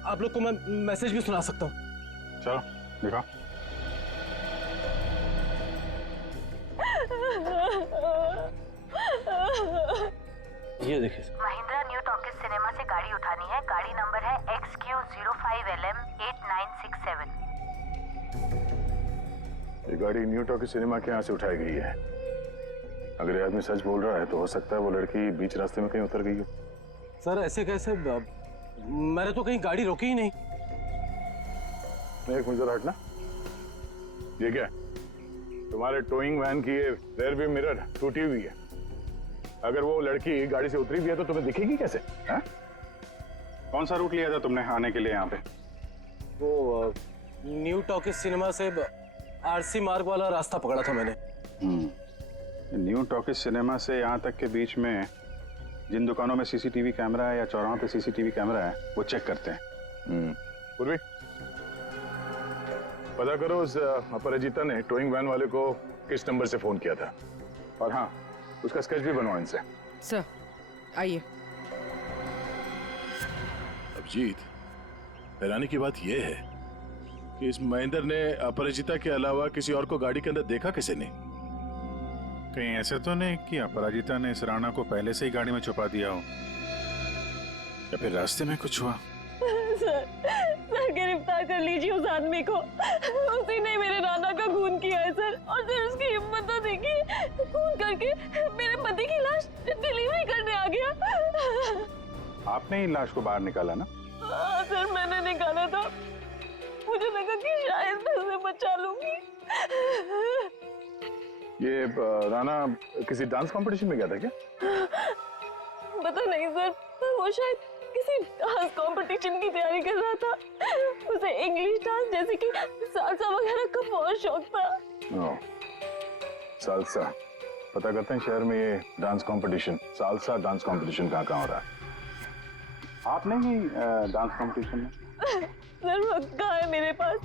आप लोग को मैं मैसेज भी सुना सकता हूँ। चलो दिखाओ। ये देखिए महिंद्रा न्यू टॉकीज सिनेमा से गाड़ी उठानी है। गाड़ी नंबर है XQ05LM8967। ये गाड़ी न्यू टॉकीज सिनेमा के यहाँ से उठाई गई है। अगर ये आदमी सच बोल रहा है तो हो सकता है वो लड़की बीच रास्ते में कहीं उतर गई हो। सर ऐसे कैसे? मैंने तो कहीं गाड़ी रोकी ही नहीं। एक मिनट जरा हटना। ये क्या है? तुम्हारे टोइंग वैन की ये रेयर व्यू मिरर टूटी हुई है। अगर वो लड़की गाड़ी से उतरी भी है तो तुम्हें दिखेगी कैसे? है? कौन सा रूट लिया था तुमने आने के लिए यहाँ पे? वो न्यू टॉकीज सिनेमा से आरसी मार्ग वाला रास्ता पकड़ा था मैंने। न्यू टॉकीज सिनेमा से यहाँ तक के बीच में जिन दुकानों में सीसीटीवी कैमरा है या चौराहों पे सीसीटीवी कैमरा है वो चेक करते हैं। पूर्वी पता करो उस अपराजिता ने टोइंग वैन वाले को किस नंबर से फोन किया था, और हाँ उसका स्केच भी बनवाओ इनसे। सर आइए। अभिजीत, हैरानी की बात यह है कि इस महेंद्र ने अपरिचिता के अलावा किसी और को गाड़ी के अंदर देखा किसी ने? कहीं ऐसे तो नहीं कि अपराजिता ने इस राणा को पहले से ही गाड़ी में छुपा दिया हो, या फिर रास्ते में कुछ हुआ? सर गिरफ्तार कर लीजिए उस आदमी को। उसी ने मेरे राणा का खून किया है सर। और सर उसकी हिम्मत तो देखिए, खून करके मेरे पति की लाश डिलीवरी करने आ गया। आपने ही लाश को बाहर निकाला ना? हाँ सर मैंने निकाला था। मुझे लगा कि शायद मैं उसे बचा लूंगी। ये राणा किसी डांस कंपटीशन में गया था क्या? पता नहीं सर, वो शायद किसी डांस कंपटीशन की तैयारी कर रहा था। उसे इंग्लिश डांस जैसे कि सालसा वगैरह का बहुत शौक था। सालसा? पता करते हैं शहर में ये dance competition, salsa dance competition कहाँ हो रहा है। आप नहीं डांस कंपटीशन में? सर वक्त है मेरे पास।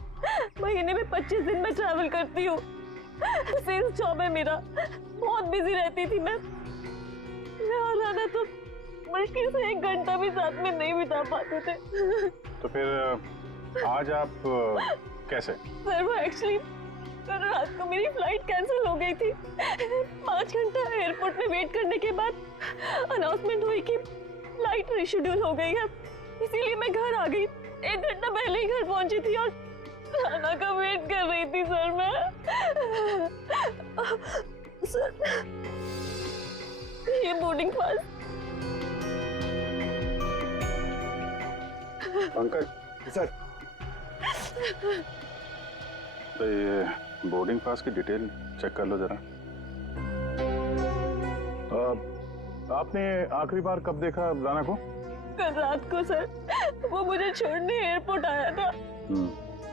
महीने में 25 दिन में ट्रैवल करती हूँ। सेल्स जॉब है मेरा, बहुत बिजी रहती थी मैं और राणा तो मुश्किल से 1 घंटा भी साथ में नहीं बिता पाते थे। तो फिर आज आप कैसे? सर वो एक्चुअली कल रात को मेरी फ्लाइट कैंसिल हो गई थी। 5 घंटा एयरपोर्ट में वेट करने के बाद अनाउंसमेंट हुई कि फ्लाइट रिशेड्यूल हो गई है, इसीलिए मैं घर आ गई। 1 घंटा पहले ही घर पहुंची थी और राणा का वेट कर रही थी सर मैं। सर ये बोर्डिंग पास। पंकज सर, तो ये बोर्डिंग पास की डिटेल चेक कर लो जरा। आपने आखिरी बार कब देखा राणा को? कल रात को सर, वो मुझे छोड़ने एयरपोर्ट आया था।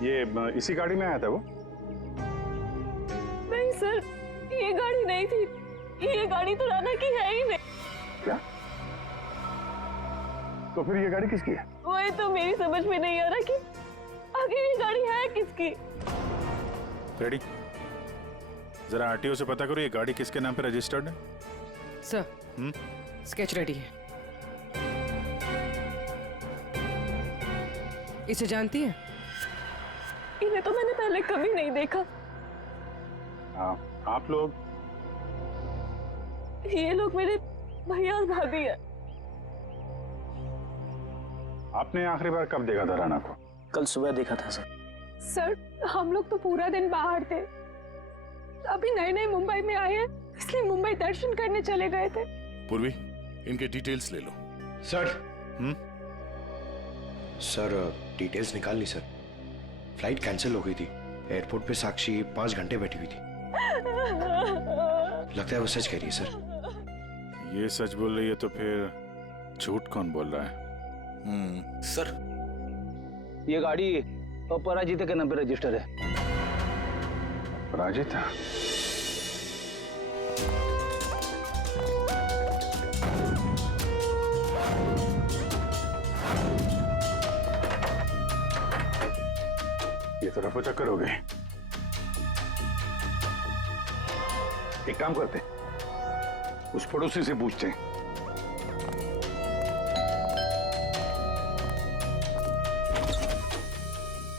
ये इसी गाड़ी में आया था वो? नहीं सर, ये गाड़ी नहीं थी। ये गाड़ी तो राणा की है ही नहीं। क्या? तो फिर ये गाड़ी किसकी है? वही तो मेरी समझ में नहीं आ रहा कि आखिर ये गाड़ी है किसकी। रेडी, जरा आरटीओ से पता करो ये गाड़ी किसके नाम पे रजिस्टर्ड है। सर स्केच रेडी है। इसे जानती है? इन्हें तो मैंने पहले कभी नहीं देखा। हाँ, आप लोग? ये लोग मेरे भैया और भाभी है। आपने आखिरी बार कब देखा था राणा को? कल सुबह देखा था सर। सर हम लोग तो पूरा दिन बाहर थे, अभी नए नए मुंबई में आए हैं, इसलिए मुंबई दर्शन करने चले गए थे। पूर्वी, इनके डिटेल्स ले लो। सर सर डिटेल्स निकाल ली सर। फ्लाइट कैंसिल हो गई थी। एयरपोर्ट पे साक्षी 5 घंटे बैठी हुई थी। लगता है वो सच कह रही है सर। ये सच बोल रही है तो फिर झूठ कौन बोल रहा है? सर ये गाड़ी अपराजिता के नाम पे रजिस्टर है। अपराजिता? ये तो रफो चक्कर हो गए। एक काम करते, उस पड़ोसी से पूछते हैं।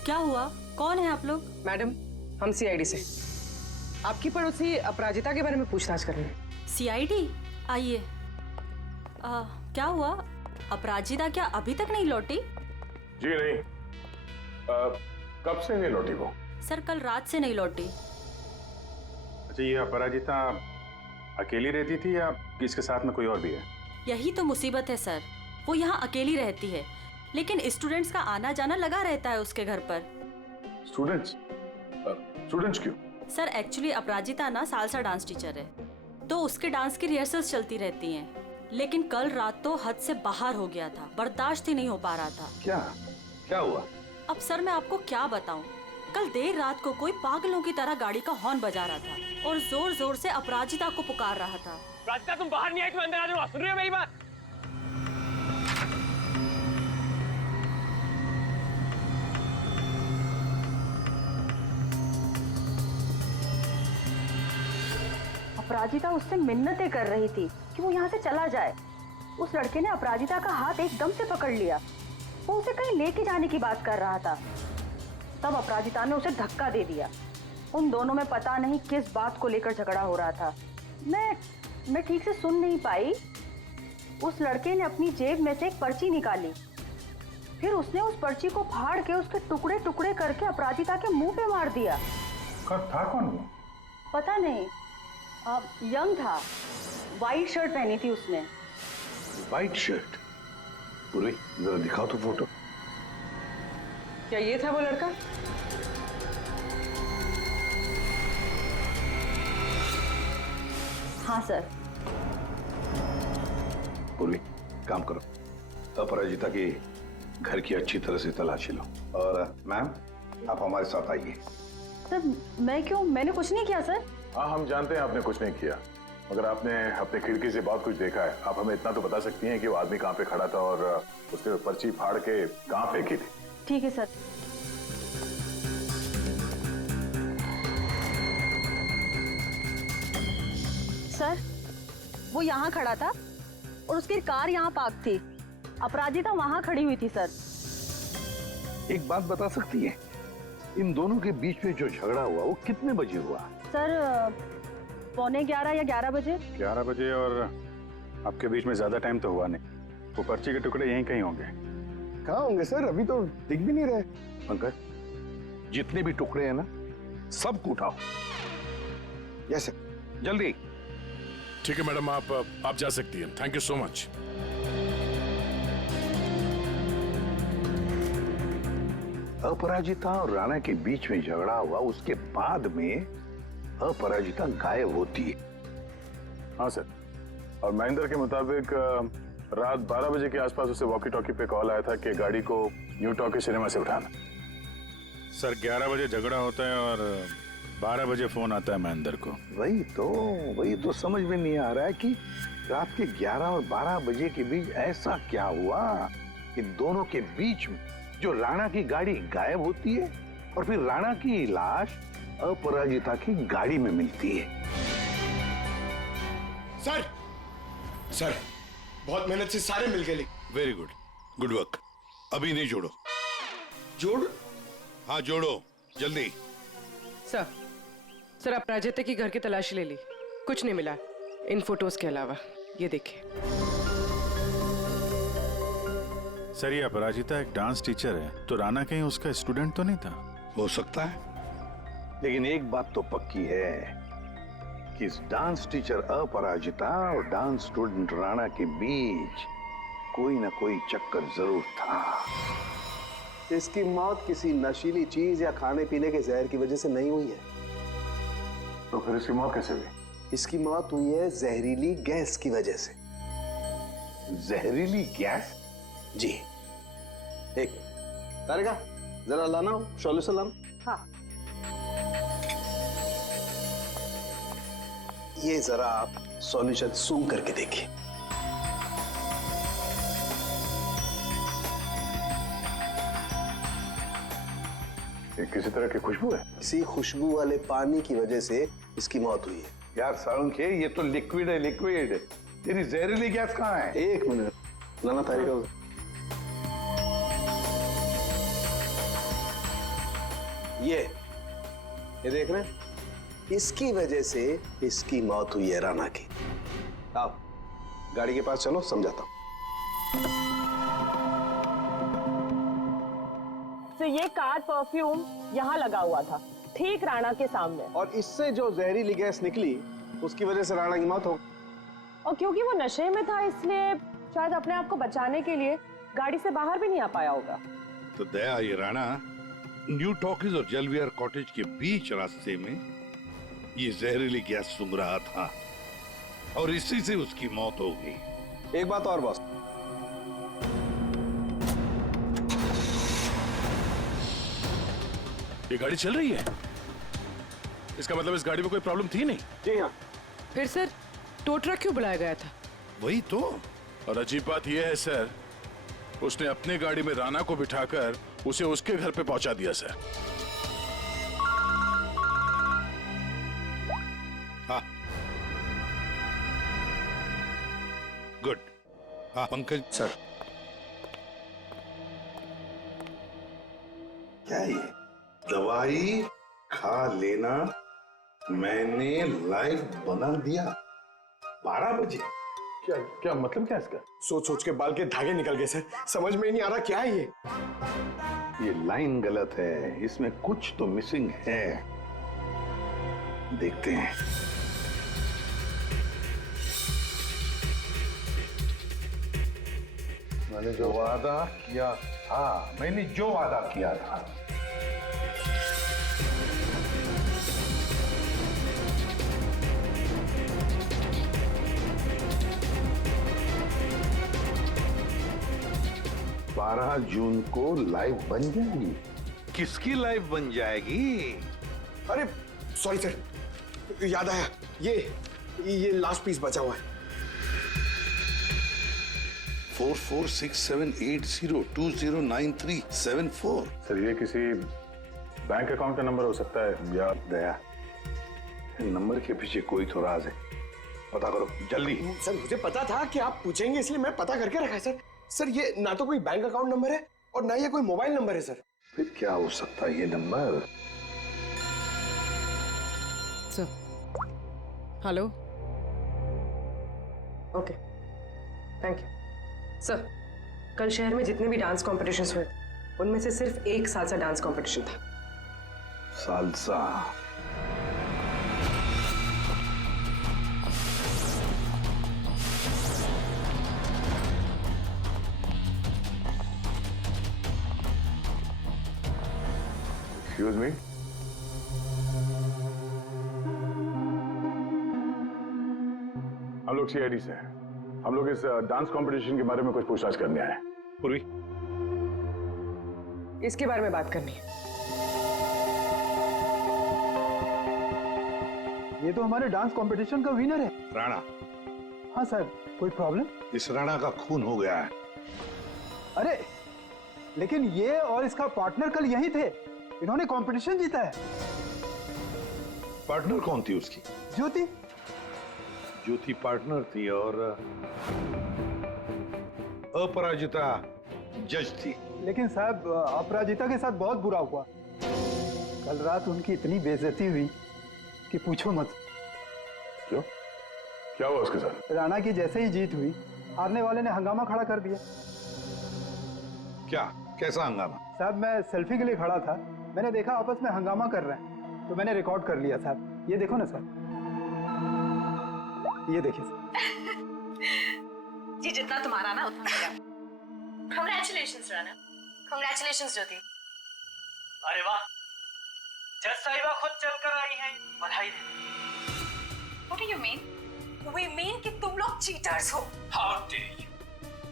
क्या हुआ? कौन है आप लोग? मैडम हम सीआईडी से आपकी पड़ोसी अपराजिता के बारे में पूछताछ कर रहे हैं। सीआईडी? आइए। क्या हुआ? अपराजिता क्या अभी तक नहीं लौटी? जी नहीं। कब से नहीं लौटी वो? सर कल रात से नहीं लौटी। अच्छा, ये अपराजिता अकेली रहती थी या किसके साथ में कोई और भी है? यही तो मुसीबत है सर, वो यहाँ अकेली रहती है, लेकिन स्टूडेंट्स का आना जाना लगा रहता है उसके घर पर। स्टूडेंट्स? स्टूडेंट्स क्यों? सर एक्चुअली अपराजिता ना सालसा डांस टीचर है, तो उसके डांस की रिहर्सल्स चलती रहती हैं। लेकिन कल रात तो हद से बाहर हो गया था, बर्दाश्त ही नहीं हो पा रहा था। क्या हुआ? अब सर मैं आपको क्या बताऊं, कल देर रात को कोई पागलों की तरह गाड़ी का हॉर्न बजा रहा था और जोर जोर से अपराजिता को पुकार रहा था। अपराजिता तुम बाहर नहीं आई, तुम अंदर आ जाओ। सुन रही हो मेरी बात? अपराजिता उससे मिन्नतें कर रही थी कि वो यहाँ से चला जाए। उस लड़के ने अपराजिता का हाथ एकदम से पकड़ लिया, वो उसे कहीं लेके जाने की बात कर रहा था। तब अपराजिता ने उसे धक्का दे दिया। उन दोनों में पता नहीं किस बात को लेकर झगड़ा हो रहा था। मैं ठीक से सुन नहीं पाई। उस लड़के ने अपनी जेब में से एक पर्ची निकाली, फिर उसने उस पर्ची को फाड़ के उसके टुकड़े टुकड़े करके अपराजिता के मुंह पे मार दिया। था कौन वो? पता नहीं, यंग था, वाइट शर्ट पहनी थी उसने। White shirt? पूरी जरा दिखाओ तो फोटो। क्या ये था वो लड़का? हाँ सर। पूर्वी काम करो, अपराजिता के घर की अच्छी तरह से तलाशी लो। और मैम आप हमारे साथ आइए। सर मैं क्यों? मैंने कुछ नहीं किया सर। हाँ, हम जानते हैं आपने कुछ नहीं किया, मगर आपने अपने खिड़की से बहुत कुछ देखा है। आप हमें इतना तो बता सकती हैं कि वो आदमी कहाँ पे खड़ा था और उसने पर्ची फाड़ के कहाँ फेंकी थी? ठीक है सर। सर वो यहाँ खड़ा था और उसकी कार यहाँ पार्क थी। अपराजिता वहाँ खड़ी हुई थी सर। एक बात बता सकती है, इन दोनों के बीच में जो झगड़ा हुआ वो कितने बजे हुआ? सर 11:15 या 11 बजे। 11 बजे। और आपके बीच में ज्यादा टाइम तो हुआ नहीं। वो पर्ची के टुकड़े यहीं कहीं होंगे। कहाँ होंगे सर? अभी तो दिख भी नहीं रहे। पंकज, जितने भी टुकड़े हैं ना सबको उठाओ। यस सर, जल्दी। ठीक है मैडम, आप जा सकती हैं। Thank you so much. Aparajita और राणा के बीच में झगड़ा हुआ, उसके बाद में अपराजिता गायब होती है। हाँ सर, और महेंद्र के मुताबिक रात 12 बजे के आसपास उसे वॉकी टॉकी पे कॉल आया था कि गाड़ी को न्यू टॉकी सिनेमा से उठाना। सर 11 बजे झगड़ा होता है और 12 बजे फोन आता है महेंद्र को। वही तो समझ में नहीं आ रहा है कि रात के 11 और 12 बजे के बीच ऐसा क्या हुआ कि दोनों के बीच में जो राणा की गाड़ी गायब होती है और फिर राणा की लाश अपराजिता की गाड़ी में मिलती है? सर सर बहुत मेहनत से सारे मिल गए। Very good, good work. अभी नहीं जोड़ो। जोड़? हाँ जोड़ो जल्दी। सर अपराजिता की घर की तलाशी ले ली, कुछ नहीं मिला इन फोटोज के अलावा। ये देखिए सर, ये अपराजिता एक डांस टीचर है, तो राणा कहीं उसका स्टूडेंट तो नहीं था? हो सकता है, लेकिन एक बात तो पक्की है कि इस डांस टीचर अपराजिता और डांस स्टूडेंट राणा के बीच कोई ना कोई चक्कर जरूर था। इसकी मौत किसी नशीली चीज या खाने पीने के जहर की वजह से नहीं हुई है। तो फिर इसकी मौत कैसे हुई? इसकी मौत हुई है जहरीली गैस की वजह से। जहरीली गैस? जी। एक तारिका जरा लाना हो, शोले से लाना। हाँ। ये जरा आप सॉल्यूशन सूंघ करके देखिए। ये किसी तरह की खुशबू है? किसी खुशबू वाले पानी की वजह से इसकी मौत हुई है। यार साळुंखे, ये तो लिक्विड है, लिक्विड। तेरी जहरीली गैस कहाँ है? एक मिनट लाना तारिका। ये देख रहे हैं, इसकी वजह से इसकी मौत हुई है राणा की। आओ गाड़ी के पास चलो, समझाता हूं। तो ये कार परफ्यूम यहाँ लगा हुआ था, ठीक राणा के सामने। और इससे जो जहरीली गैस निकली उसकी वजह से राणा की मौत हो। और क्योंकि वो नशे में था इसलिए शायद अपने आप को बचाने के लिए गाड़ी से बाहर भी नहीं आ पाया होगा। तो दया, ये राणा न्यू टॉकीज और जलवियर कॉटेज के बीच रास्ते में ये जहरीली गैस सूंघ रहा था और इसी से उसकी मौत हो गई। एक बात और बॉस, ये गाड़ी चल रही है, इसका मतलब इस गाड़ी में कोई प्रॉब्लम थी नहीं? जी हाँ। फिर सर टो ट्रक क्यों बुलाया गया था? वही तो। और अजीब बात यह है सर, उसने अपनी गाड़ी में राणा को बिठाकर उसे उसके घर पे पहुंचा दिया सर। हाँ गुड। हाँ पंकज सर। क्या ये दवाई खा लेना मैंने लाइव बना दिया 12 बजे? क्या क्या मतलब क्या इसका? सोच सोच के बाल के धागे निकल गए सर, समझ में ही नहीं आ रहा क्या है ये लाइन गलत है, इसमें कुछ तो मिसिंग है। देखते हैं। मैंने जो वादा किया था, बारह जून को लाइव बन जाएगी। किसकी लाइव बन जाएगी? अरे सॉरी सर, याद आया, ये लास्ट पीस बचा हुआ है। 446780209374। सर ये किसी बैंक अकाउंट का नंबर हो सकता है या? दया, नंबर के पीछे कोई तो राज है, पता करो जल्दी। सर मुझे पता था कि आप पूछेंगे इसलिए मैं पता करके रखा है सर। सर ये ना तो कोई बैंक अकाउंट नंबर है और ना ये कोई मोबाइल नंबर है सर। फिर क्या हो सकता है ये number? Sir hello. Okay thank you sir. कल शहर में जितने भी डांस कॉम्पिटिशन्स हुए उनमें से सिर्फ एक सालसा डांस कॉम्पिटिशन था। सालसा? एक्सक्यूज मी, हम लोग सीआईडी से हैं। हम लोग इस डांस कंपटीशन के बारे में कुछ पूछताछ करने आए हैं। पूर्वी, इसके बारे में बात करनी है। ये तो हमारे डांस कंपटीशन का विनर है। राणा, हाँ सर, कोई प्रॉब्लम? इस राणा का खून हो गया है। अरे लेकिन ये और इसका पार्टनर कल यही थे, इन्होंने कंपटीशन जीता है। पार्टनर कौन थी उसकी? ज्योति। ज्योति पार्टनर थी और अपराजिता जज थी। लेकिन साहब अपराजिता के साथ बहुत बुरा हुआ। कल रात उनकी इतनी बेइज्जती हुई कि पूछो मत। क्यों? क्या हुआ उसके साथ? राणा की जैसे ही जीत हुई, हारने वाले ने हंगामा खड़ा कर दिया। क्या? कैसा हंगामा? साहब मैं सेल्फी के लिए खड़ा था, मैंने देखा आपस में हंगामा कर रहे हैं, तो मैंने रिकॉर्ड कर लिया साहब। ये देखो ना सर, ये देखिए जी, जितना तुम्हारा ना उतना मेरा। कांग्रेचुलेशंस राणा। कांग्रेचुलेशंस ज्योति। अरे वाह, जज साहिबा खुद चलकर आई हैं, बधाई देने। What do you mean? We mean कि तुम लोग चीटर्स हो। How dare you?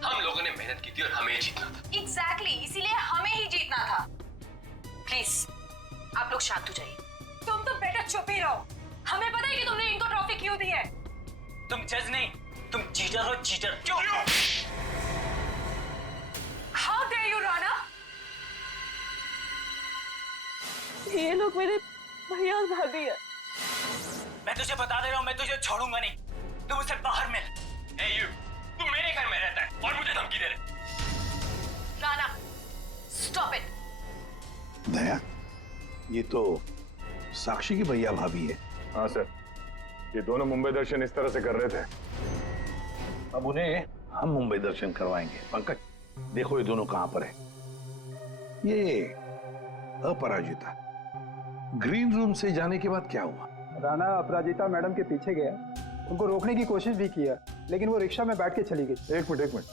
हम लोगों ने मेहनत की थी और हमें जीतना था। Exactly, इसीलिए हमें ही जीतना था। प्लीज आप लोग शांत हो जाइए। तुम तो बेटर चुप ही रहो। हमें पता है कि तुमने इनको ट्रॉफी क्यों दी है। तुम जज नहीं, तुम चीटर हो, चीटर। क्यों? How dare you, Rana? ये लोग मेरे भैया और भाभी है। मैं तुझे बता दे रहा हूँ, मैं तुझे छोड़ूंगा नहीं। तुम उसे बाहर मिल। Hey you, तू मेरे घर में रहता है और मुझे धमकी दे रहे। Rana, stop it. दया, ये तो साक्षी की भैया भाभी है। हाँ सर, ये दोनों मुंबई दर्शन इस तरह से कर रहे थे। अब उन्हें हम मुंबई दर्शन करवाएंगे। पंकज देखो ये दोनों कहां पर है। ये अपराजिता ग्रीन रूम से जाने के बाद क्या हुआ? राणा अपराजिता मैडम के पीछे गया, उनको रोकने की कोशिश भी किया, लेकिन वो रिक्शा में बैठ के चली गई। एक मिनट,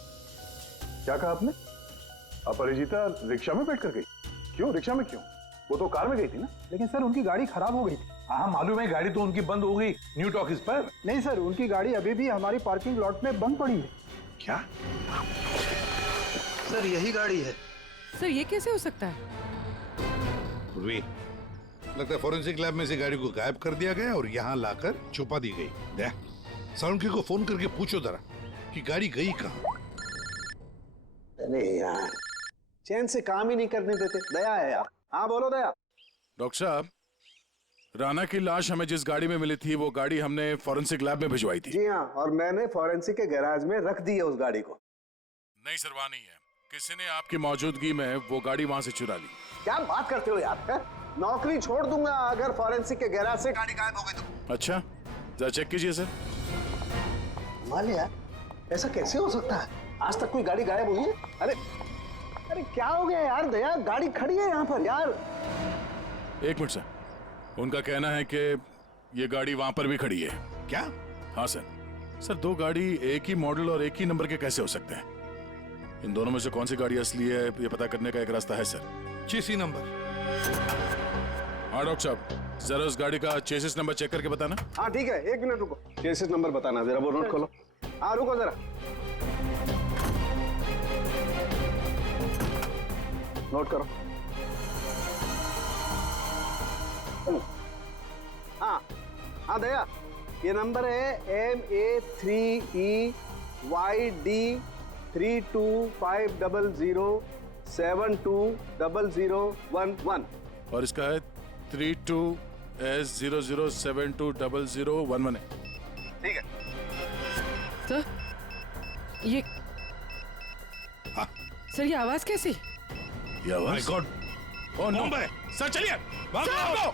क्या कहा आपने? अपराजिता रिक्शा में बैठ कर गई? क्यों? रिक्शा में क्यों? वो तो कार में गई थी ना। लेकिन सर उनकी गाड़ी खराब हो गई थी। हाँ मालूम है, गाड़ी तो उनकी बंद हो गई न्यू टॉकीज पर। नहीं सर, उनकी गाड़ी अभी भी हमारी पार्किंग लॉट में बंद पड़ी है। क्या? सर यही गाड़ी है। सर ये कैसे हो सकता है? लगता है फॉरेंसिक लैब में से गाड़ी को गायब कर दिया गया और यहाँ लाकर छुपा दी गई। दया, सालुंकी को फोन करके पूछो जरा कि गाड़ी गई कहाँ। अरे यार, चैन से काम ही नहीं करने देते। दया है यार। हाँ बोलो दया। डॉक्टर साहब, राणा की लाश हमें जिस गाड़ी में मिली थी वो गाड़ी हमने फॉरेंसिक लैब में भिजवाई थी। जी हाँ, और मैंने फॉरेंसिक के गैराज में रख दी है उस गाड़ी को। नहीं सर, वहाँ नहीं है। किसी ने आपकी मौजूदगी में वो गाड़ी वहाँ से चुरा ली। क्या बात करते हो यार? है? नौकरी छोड़ दूंगा अगर फॉरेंसिक के गैराज से गाड़ी गायब हो गई तो। अच्छा, जरा चेक कीजिए सर। मान यार, ऐसा कैसे हो सकता है? आज तक कोई गाड़ी गायब हुई है? अरे क्या हो गया यार? दया, गाड़ी खड़ी है यहाँ पर यार। एक मिनट सर, उनका कहना है कि ये गाड़ी वहां पर भी खड़ी है। क्या? हाँ सर। सर दो गाड़ी एक ही मॉडल और एक ही नंबर के कैसे हो सकते हैं? इन दोनों में से कौन सी गाड़ी असली है ये पता करने का एक रास्ता है सर। चेसी नंबर। हाँ डॉक्टर साहब, जरा उस गाड़ी का चेसिस नंबर चेक करके बताना। हाँ ठीक है, एक मिनट रुको। चेसिस नंबर बताना जरा, वो नोट खोलो। हाँ रुको जरा, नोट करो। हाँ हाँ दया, ये नंबर है MA3EYD325007200011। और इसका है 32S00720011 है। ठीक है सर, ये सर ये आवाज कैसी? ये आवाज? My God, oh no. Sir चलिए, भागो।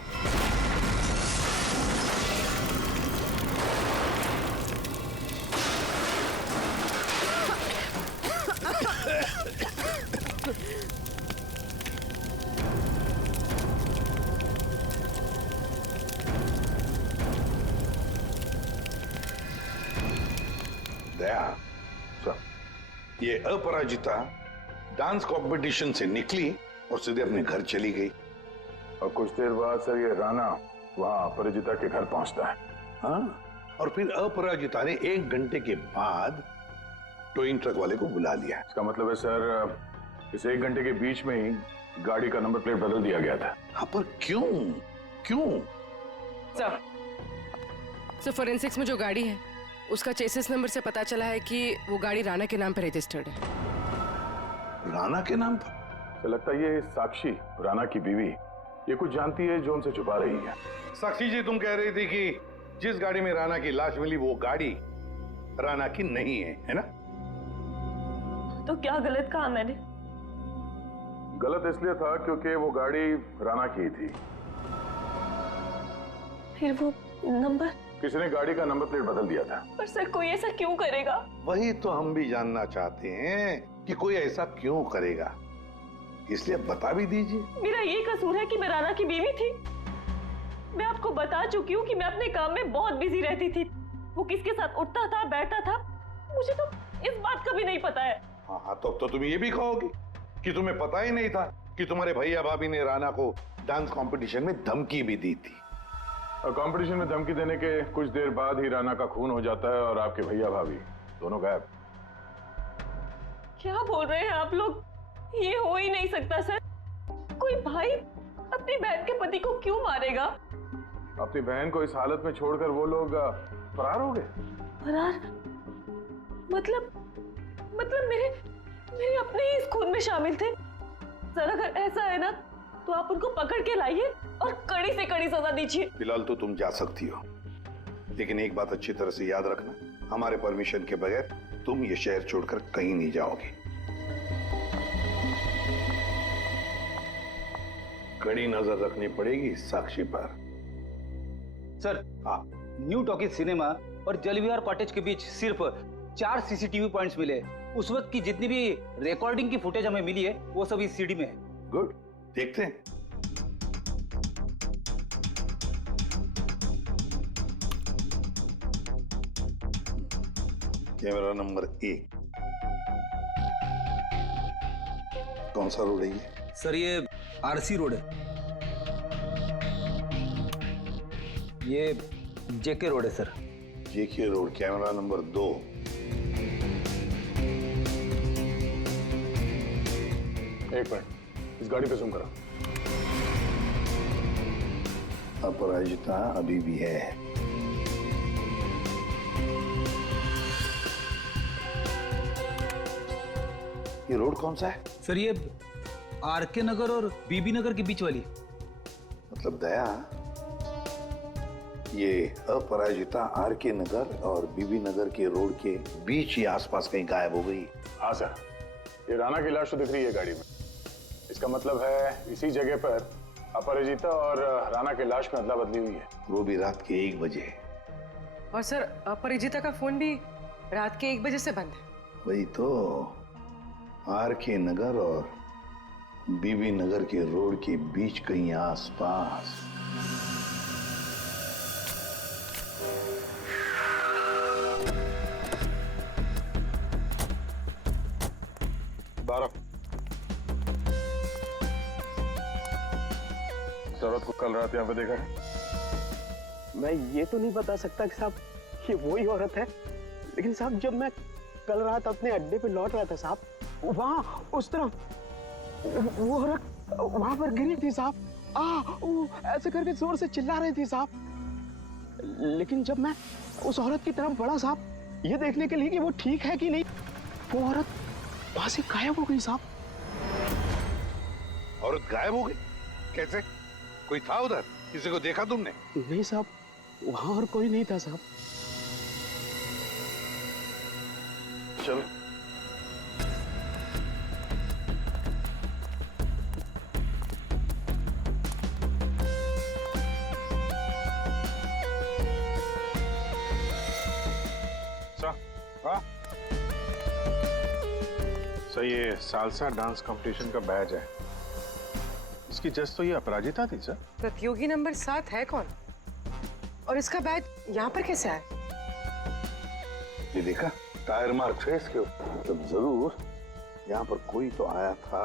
दया, ये अपराजिता डांस कंपटीशन से निकली और सीधे अपने घर चली गई। और कुछ देर बाद सर ये राणा वहां अपराजिता के घर पहुंचता है। हाँ, और फिर अपराजिता ने 1 घंटे के बाद टोइंग ट्रक वाले को बुला लिया। इसका मतलब है सर इस 1 घंटे के बीच में ही गाड़ी का नंबर प्लेट बदल दिया गया था। हाँ पर क्यों? सर फॉरेंसिक्स में जो गाड़ी है उसका चेसिस नंबर से पता चला है कि वो गाड़ी राणा के नाम पर रजिस्टर्ड है। राणा के नाम पर? तो लगता है ये साक्षी, राणा की बीवी, ये कुछ जानती है जो उनसे छुपा रही है। साक्षी जी, तुम कह रही थी कि जिस गाड़ी में राणा की लाश मिली वो गाड़ी राणा की नहीं है ना? तो क्या गलत कहा मैंने? गलत इसलिए था क्योंकि वो गाड़ी राणा की थी। फिर वो नंबर? किसी ने गाड़ी का नंबर प्लेट बदल दिया था। पर सर कोई ऐसा क्यों करेगा? वही तो हम भी जानना चाहते हैं कि कोई ऐसा क्यों करेगा, इसलिए बता भी दीजिए। मेरा ये कसूर है कि मैं राणा की बीवी थी। मैं आपको बता चुकी हूँ कि मैं अपने काम में बहुत बिजी रहती थी। वो किसके साथ उठता था बैठता था मुझे तो इस बात का भी नहीं पता है। हाँ, तो तुम ये भी कहोगी कि तुम्हें पता ही नहीं था कि तुम्हारे भैया भाभी ने राणा को डांस कंपटीशन में धमकी भी दी थी। और कंपटीशन में धमकी देने के कुछ देर बाद ही राणा का खून हो जाता है और आपके भैया भाभी दोनों गायब। क्या बोल रहे हैं आप लोग? ये हो ही नहीं सकता सर। कोई भाई अपनी बहन के पति को क्यों मारेगा? अपनी बहन को इस हालत में छोड़कर वो लोग फरार हो गए। फरार? मतलब मेरे अपने ही इस खून में शामिल थे। सर अगर ऐसा है ना तो आप उनको पकड़ के लाइए और कड़ी से कड़ी सजा दीजिए। फिलहाल तो तुम जा सकती हो, लेकिन एक बात अच्छी तरह से याद रखना, हमारे परमिशन के बगैर तुम ये शहर छोड़कर कहीं नहीं जाओगे। कड़ी नजर रखनी पड़ेगी साक्षी पर। सर, न्यू टॉकीज सिनेमा और जलविहार कॉटेज के बीच सिर्फ 4 सीसीटीवी पॉइंट्स मिले। उस वक्त की जितनी भी रिकॉर्डिंग की फुटेज हमें मिली है वो सब इस सीडी में है। गुड, देखते हैं। Camera number 1। कौन सा रोड है ये? सर ये आरसी रोड है। ये जेके रोड है सर। जेके रोड, कैमरा नंबर 2। एक मिनट, इस गाड़ी पे जूम करो। अपराजिता अभी भी है। ये रोड कौन सा है? सर ये आरके नगर और बीबी नगर के बीच वाली। मतलब दया, ये अपराजिता आरके नगर और बीबी नगर के रोड के बीच ही आसपास कहीं गायब हो गई। हाँ सर, ये राणा की लाश तो दिख रही है गाड़ी में। इसका मतलब है इसी जगह पर अपराजिता और राणा की लाश में अदला बदली हुई है। वो भी रात के 1 बजे। और सर अपरिजिता का फोन भी रात के 1 बजे से बंद है। वही तो, आरके नगर और बीबी नगर के रोड के बीच कहीं आसपास। औरत को कल रात यहाँ पे देखा है? मैं ये तो नहीं बता सकता कि साहब ये वही औरत है, लेकिन साहब जब मैं कल रात अपने अड्डे पे लौट रहा था साहब, वहाँ उस तरफ वो औरत वहां पर गिरी थी साहब। वो ऐसे करके जोर से चिल्ला रही थी साहब। लेकिन जब मैं उस औरत की तरफ बढ़ा साहब, ये देखने के लिए कि वो ठीक है कि नहीं, वो औरत वहां से गायब हो गई साहब। औरत गायब हो गई? कैसे? कोई था उधर? किसी को देखा तुमने? नहीं साहब, वहां और कोई नहीं था साहब। चलो। सर ये सालसा डांस कंपटीशन का बैच है। इसकी जज तो ये अपराजिता थी सर। प्रतियोगी नंबर 7 है कौन? और इसका बैच यहाँ पर कैसे आया? ये देखा, टायर मार्क है इसके ऊपर। मतलब जरूर यहाँ पर कोई तो आया था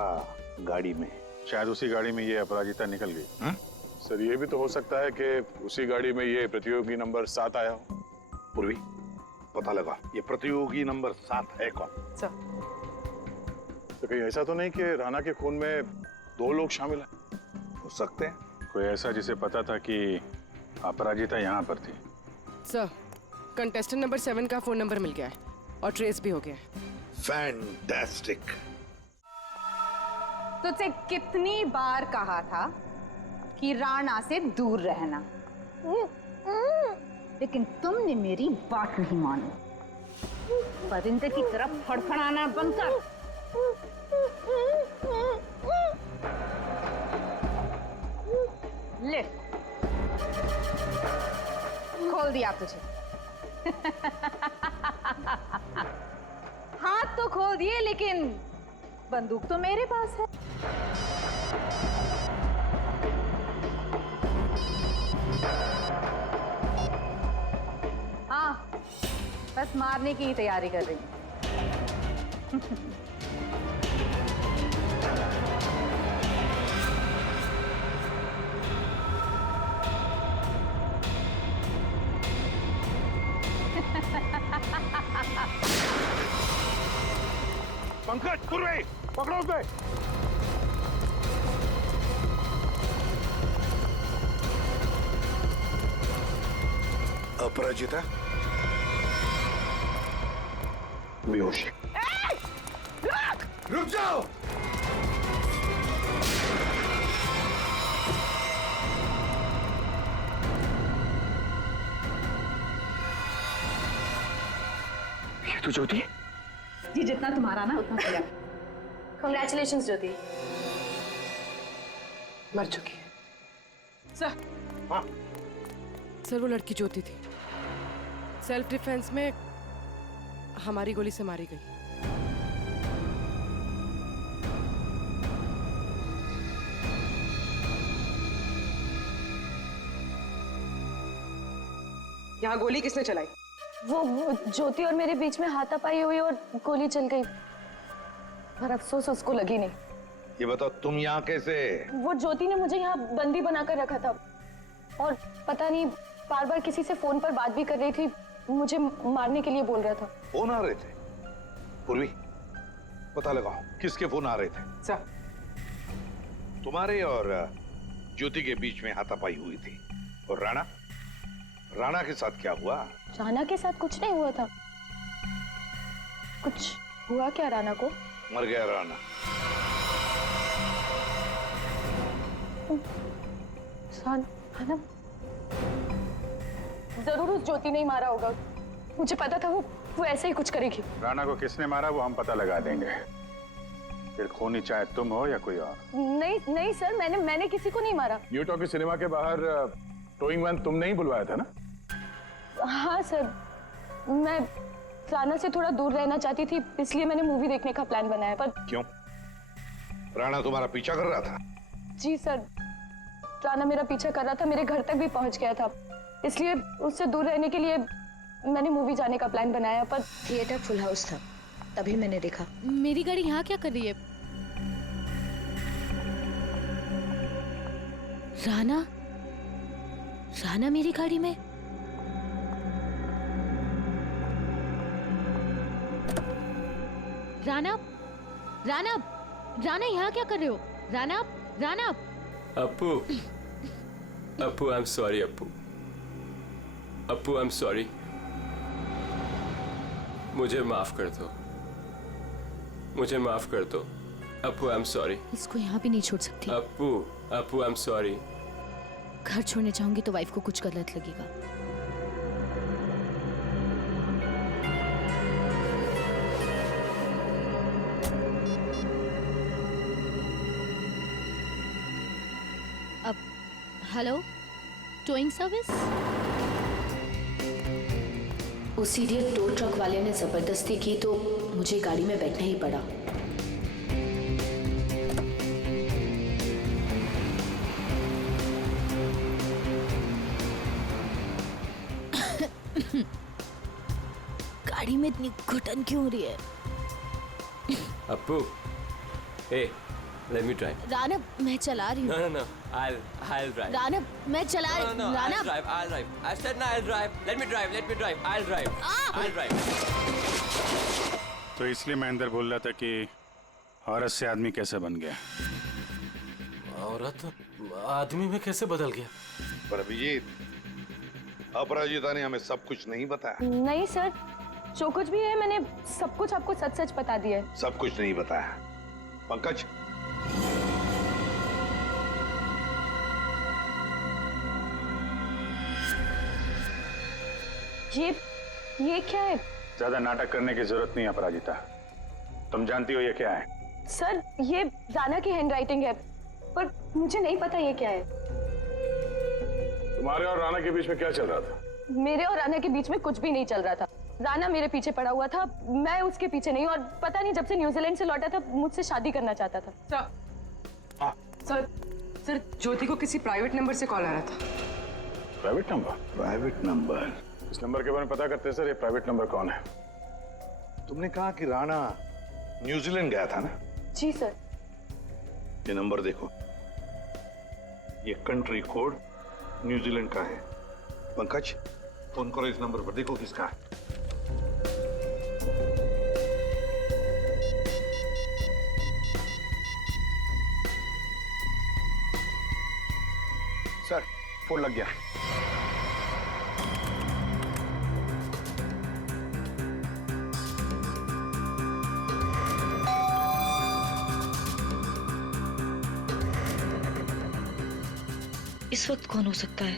गाड़ी में। शायद उसी गाड़ी में ये अपराजिता निकल गई। सर ये भी तो हो सकता है कि उसी गाड़ी में ये प्रतियोगी नंबर 7 आया हो। पूर्वी, पता लगा ये प्रतियोगी नंबर 7 है कौन? सर तो कहीं ऐसा तो नहीं कि राणा के खून में 2 लोग शामिल हैं? हो सकते हैं। कोई ऐसा जिसे पता था कि अपराजिता यहाँ पर थी। सर कंटेस्टेंट नंबर 7 का फोन नंबर मिल गया है और ट्रेस भी हो गया है। फैंटास्टिक। तुझसे कितनी बार कहा था कि राणा से दूर रहना, लेकिन तुमने मेरी बात नहीं मानी। परिंदे की तरफ फड़फड़ाना बंद कर। ले, खोल दिया तुझे। हाथ तो खोल दिए, लेकिन बंदूक तो मेरे पास है। हाँ, बस मारने की ही तैयारी कर रही हूँ। पंकज, पूर्वे, पकड़ो उसे। अपराजिता बेहोश है। रुक जाओ। ये तो ज्योति। जी, जितना तुम्हारा ना उतना मेरा। कांग्रेचुलेशंस ज्योति। मर चुकी है सर। हाँ सर, वो लड़की ज्योति थी। सेल्फ डिफेंस में हमारी गोली से मारी गई। यहाँ गोली किसने चलाई? वो ज्योति और मेरे बीच में हाथापाई हुई और गोली चल गई, पर अफसोस उसको लगी नहीं। ये बताओ तुम यहाँ कैसे? वो ज्योति ने मुझे यहाँ बंदी बनाकर रखा था और पता नहीं बार बार किसी से फोन पर बात भी कर रही थी, मुझे मारने के लिए बोल रहा था। फोन आ रहे थे? पूर्वी, पता लगाओ किसके फोन आ रहे थे। सर, तुम्हारे और ज्योति के बीच में हाथापाई हुई थी। और राणा, राणा के साथ क्या हुआ? राणा के साथ कुछ नहीं हुआ था। कुछ हुआ क्या राणा को? मर गया राणा। राणा जरूर उस ज्योति ने ही मारा होगा। मुझे पता था वो ऐसे ही कुछ करेगी। राणा को किसने मारा वो हम पता लगा देंगे। फिर खूनी चाहे तुम हो या कोई और। नहीं सर, मैंने किसी को नहीं मारा। न्यू टॉकी सिनेमा के बाहर टोइंग वैन तुमने ही बुलवाया था ना? हाँ सर, मैं राणा से थोड़ा दूर रहना चाहती थी, इसलिए मैंने मूवी देखने का प्लान बनाया। पर क्यों? राणा तुम्हारा पीछा कर रहा था? जी सर, राणा मेरा पीछा कर रहा था, मेरे घर तक भी पहुंच गया था, इसलिए उससे दूर रहने के लिए मैंने मूवी जाने का प्लान बनाया। पर थिएटर फुल हाउस था, तभी मैंने देखा। मेरी गाड़ी यहाँ क्या कर रही है? राणा मेरी गाड़ी में? राणा यहाँ क्या कर रहे हो? Rana Appu, I am sorry Appu, I am sorry. मुझे माफ कर दो, अप्पू, आई एम सॉरी। इसको यहाँ भी नहीं छोड़ सकती। Appu, I am sorry. घर छोड़ने जाऊंगी तो वाइफ को कुछ गलत लगेगा। अब हेलो, टोइंग सर्विस? उस इडियट टो ट्रक वाले ने जबरदस्ती की तो मुझे गाड़ी में बैठना ही पड़ा। गाड़ी में इतनी घुटन क्यों हो रही है? Appu, hey, let me drive. Rana, मैं चला रही हूँ। No, I'll drive. राणा, मैं चला रही हूँ। No, I'll drive. I said no, I'll drive. Let me drive. I'll drive. तो इसलिए मैं अंदर बोल रहा था कि औरत से आदमी कैसे बन गया। औरत आदमी में कैसे बदल गया? पर अभिजीत, अपराजिता ने हमें सब कुछ नहीं बताया? नहीं सर, जो कुछ भी है मैंने सब कुछ आपको सच सच बता दिया है। सब कुछ नहीं बताया। पंकज, ये क्या है? ज्यादा नाटक करने की जरूरत नहीं है अपराजिता, तुम जानती हो ये क्या है? सर ये राना की हैंडराइटिंग है, पर मुझे नहीं पता ये क्या है। तुम्हारे और राना के बीच में क्या चल रहा था? मेरे और राना के बीच में कुछ भी नहीं चल रहा था। राना मेरे पीछे पड़ा हुआ था, मैं उसके पीछे नहीं, और पता नहीं जब से न्यूजीलैंड से लौटा था मुझसे शादी करना चाहता था। सर ज्योति को किसी प्राइवेट नंबर से कॉल आ रहा था। Private number? Private number? इस नंबर के बारे में पता करते हैं सर, ये प्राइवेट नंबर कौन है? तुमने कहा कि राणा न्यूजीलैंड गया था ना? जी सर। ये नंबर देखो, ये कंट्री कोड न्यूजीलैंड का है। पंकज, फोन करो इस नंबर पर, देखो किसका है। सर फोन लग गया। इस वक्त कौन हो सकता है?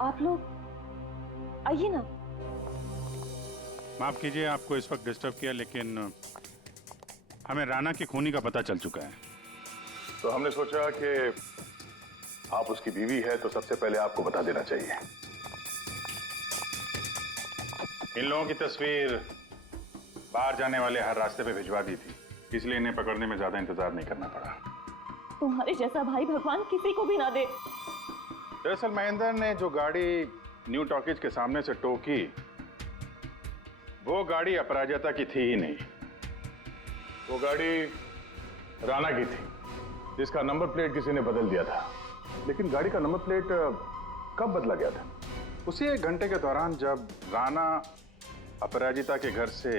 आप लोग आइए ना। माफ कीजिए आपको इस वक्त डिस्टर्ब किया, लेकिन हमें राना की खूनी का पता चल चुका है, तो हमने सोचा कि आप उसकी बीवी है तो सबसे पहले आपको बता देना चाहिए। इन लोगों की तस्वीर बाहर जाने वाले हर रास्ते पे भिजवा दी थी, इसलिए इन्हें पकड़ने में ज्यादा इंतजार नहीं करना पड़ा। तुम्हारे जैसा भाई भगवान किसी को भी ना दे। दरअसल महेंद्र ने जो गाड़ी न्यू टॉकीज के सामने से टो की, वो गाड़ी अपराजिता की थी ही नहीं, वो गाड़ी राना की थी, जिसका नंबर प्लेट किसी ने बदल दिया था। लेकिन गाड़ी का नंबर प्लेट कब बदला गया था? उसी 1 घंटे के दौरान जब राना अपराजिता के घर से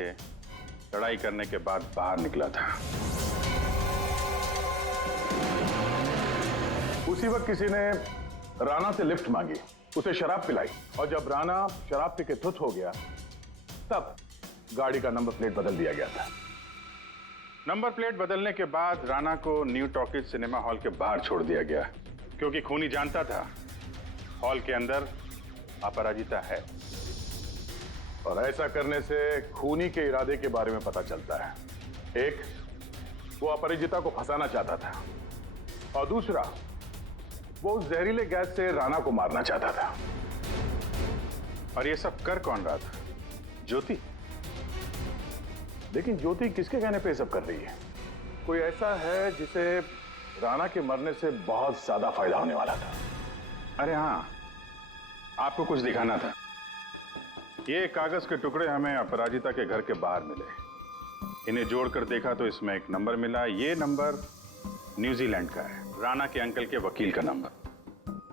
लड़ाई करने के बाद बाहर निकला था। उसी वक्त किसी ने राना से लिफ्ट मांगी, उसे शराब पिलाई, और जब राना शराब पी के धुत हो गया तब गाड़ी का नंबर प्लेट बदल दिया गया था। नंबर प्लेट बदलने के बाद राना को न्यू टॉकीज सिनेमा हॉल के बाहर छोड़ दिया गया, क्योंकि खूनी जानता था हॉल के अंदर अपराजिता है, और ऐसा करने से खूनी के इरादे के बारे में पता चलता है। एक, वो अपराजिता को फंसाना चाहता था, और दूसरा, वो उस जहरीले गैस से राना को मारना चाहता था। और ये सब कर कौन रहा था? ज्योति। लेकिन ज्योति किसके कहने पे सब कर रही है? कोई ऐसा है जिसे राना के मरने से बहुत ज्यादा फायदा होने वाला था। अरे हाँ, आपको कुछ दिखाना था। ये कागज के टुकड़े हमें अपराजिता के घर के बाहर मिले, इन्हें जोड़कर देखा तो इसमें एक नंबर मिला। ये नंबर न्यूजीलैंड का है, राना के अंकल के वकील का नंबर।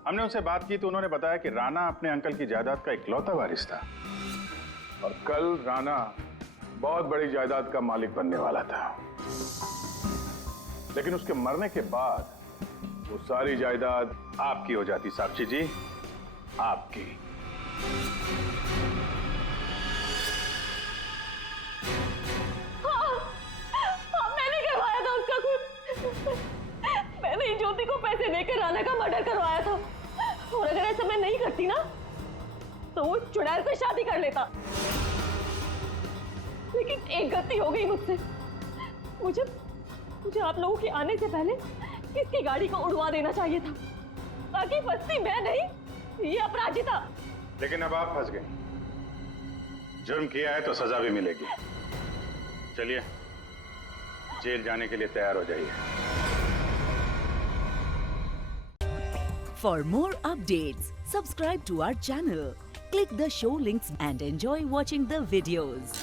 हमने उनसे बात की तो उन्होंने बताया कि राना अपने अंकल की जायदाद का इकलौता वारिस था, और कल राना बहुत बड़ी जायदाद का मालिक बनने वाला था। लेकिन उसके मरने के बाद वो सारी जायदाद आपकी हो जाती, साक्षी जी, आपकी। मैंने करवाया था उसका खून। मैंने ज्योति को पैसे देकर राना का मर्डर करवाया था, और अगर ऐसा मैं नहीं करती ना तो वो चुड़ैल से शादी कर लेता। लेकिन एक गलती हो गई मुझसे। मुझे आप लोगों के आने से पहले इसकी गाड़ी को उड़वा देना चाहिए था, ताकि फंसती मैं नहीं, ये अपराजिता। लेकिन अब आप फंस गए। जुर्म किया है तो सजा भी मिलेगी। चलिए जेल जाने के लिए तैयार हो जाइए। For more updates, subscribe to our channel, click the show links and enjoy watching the videos.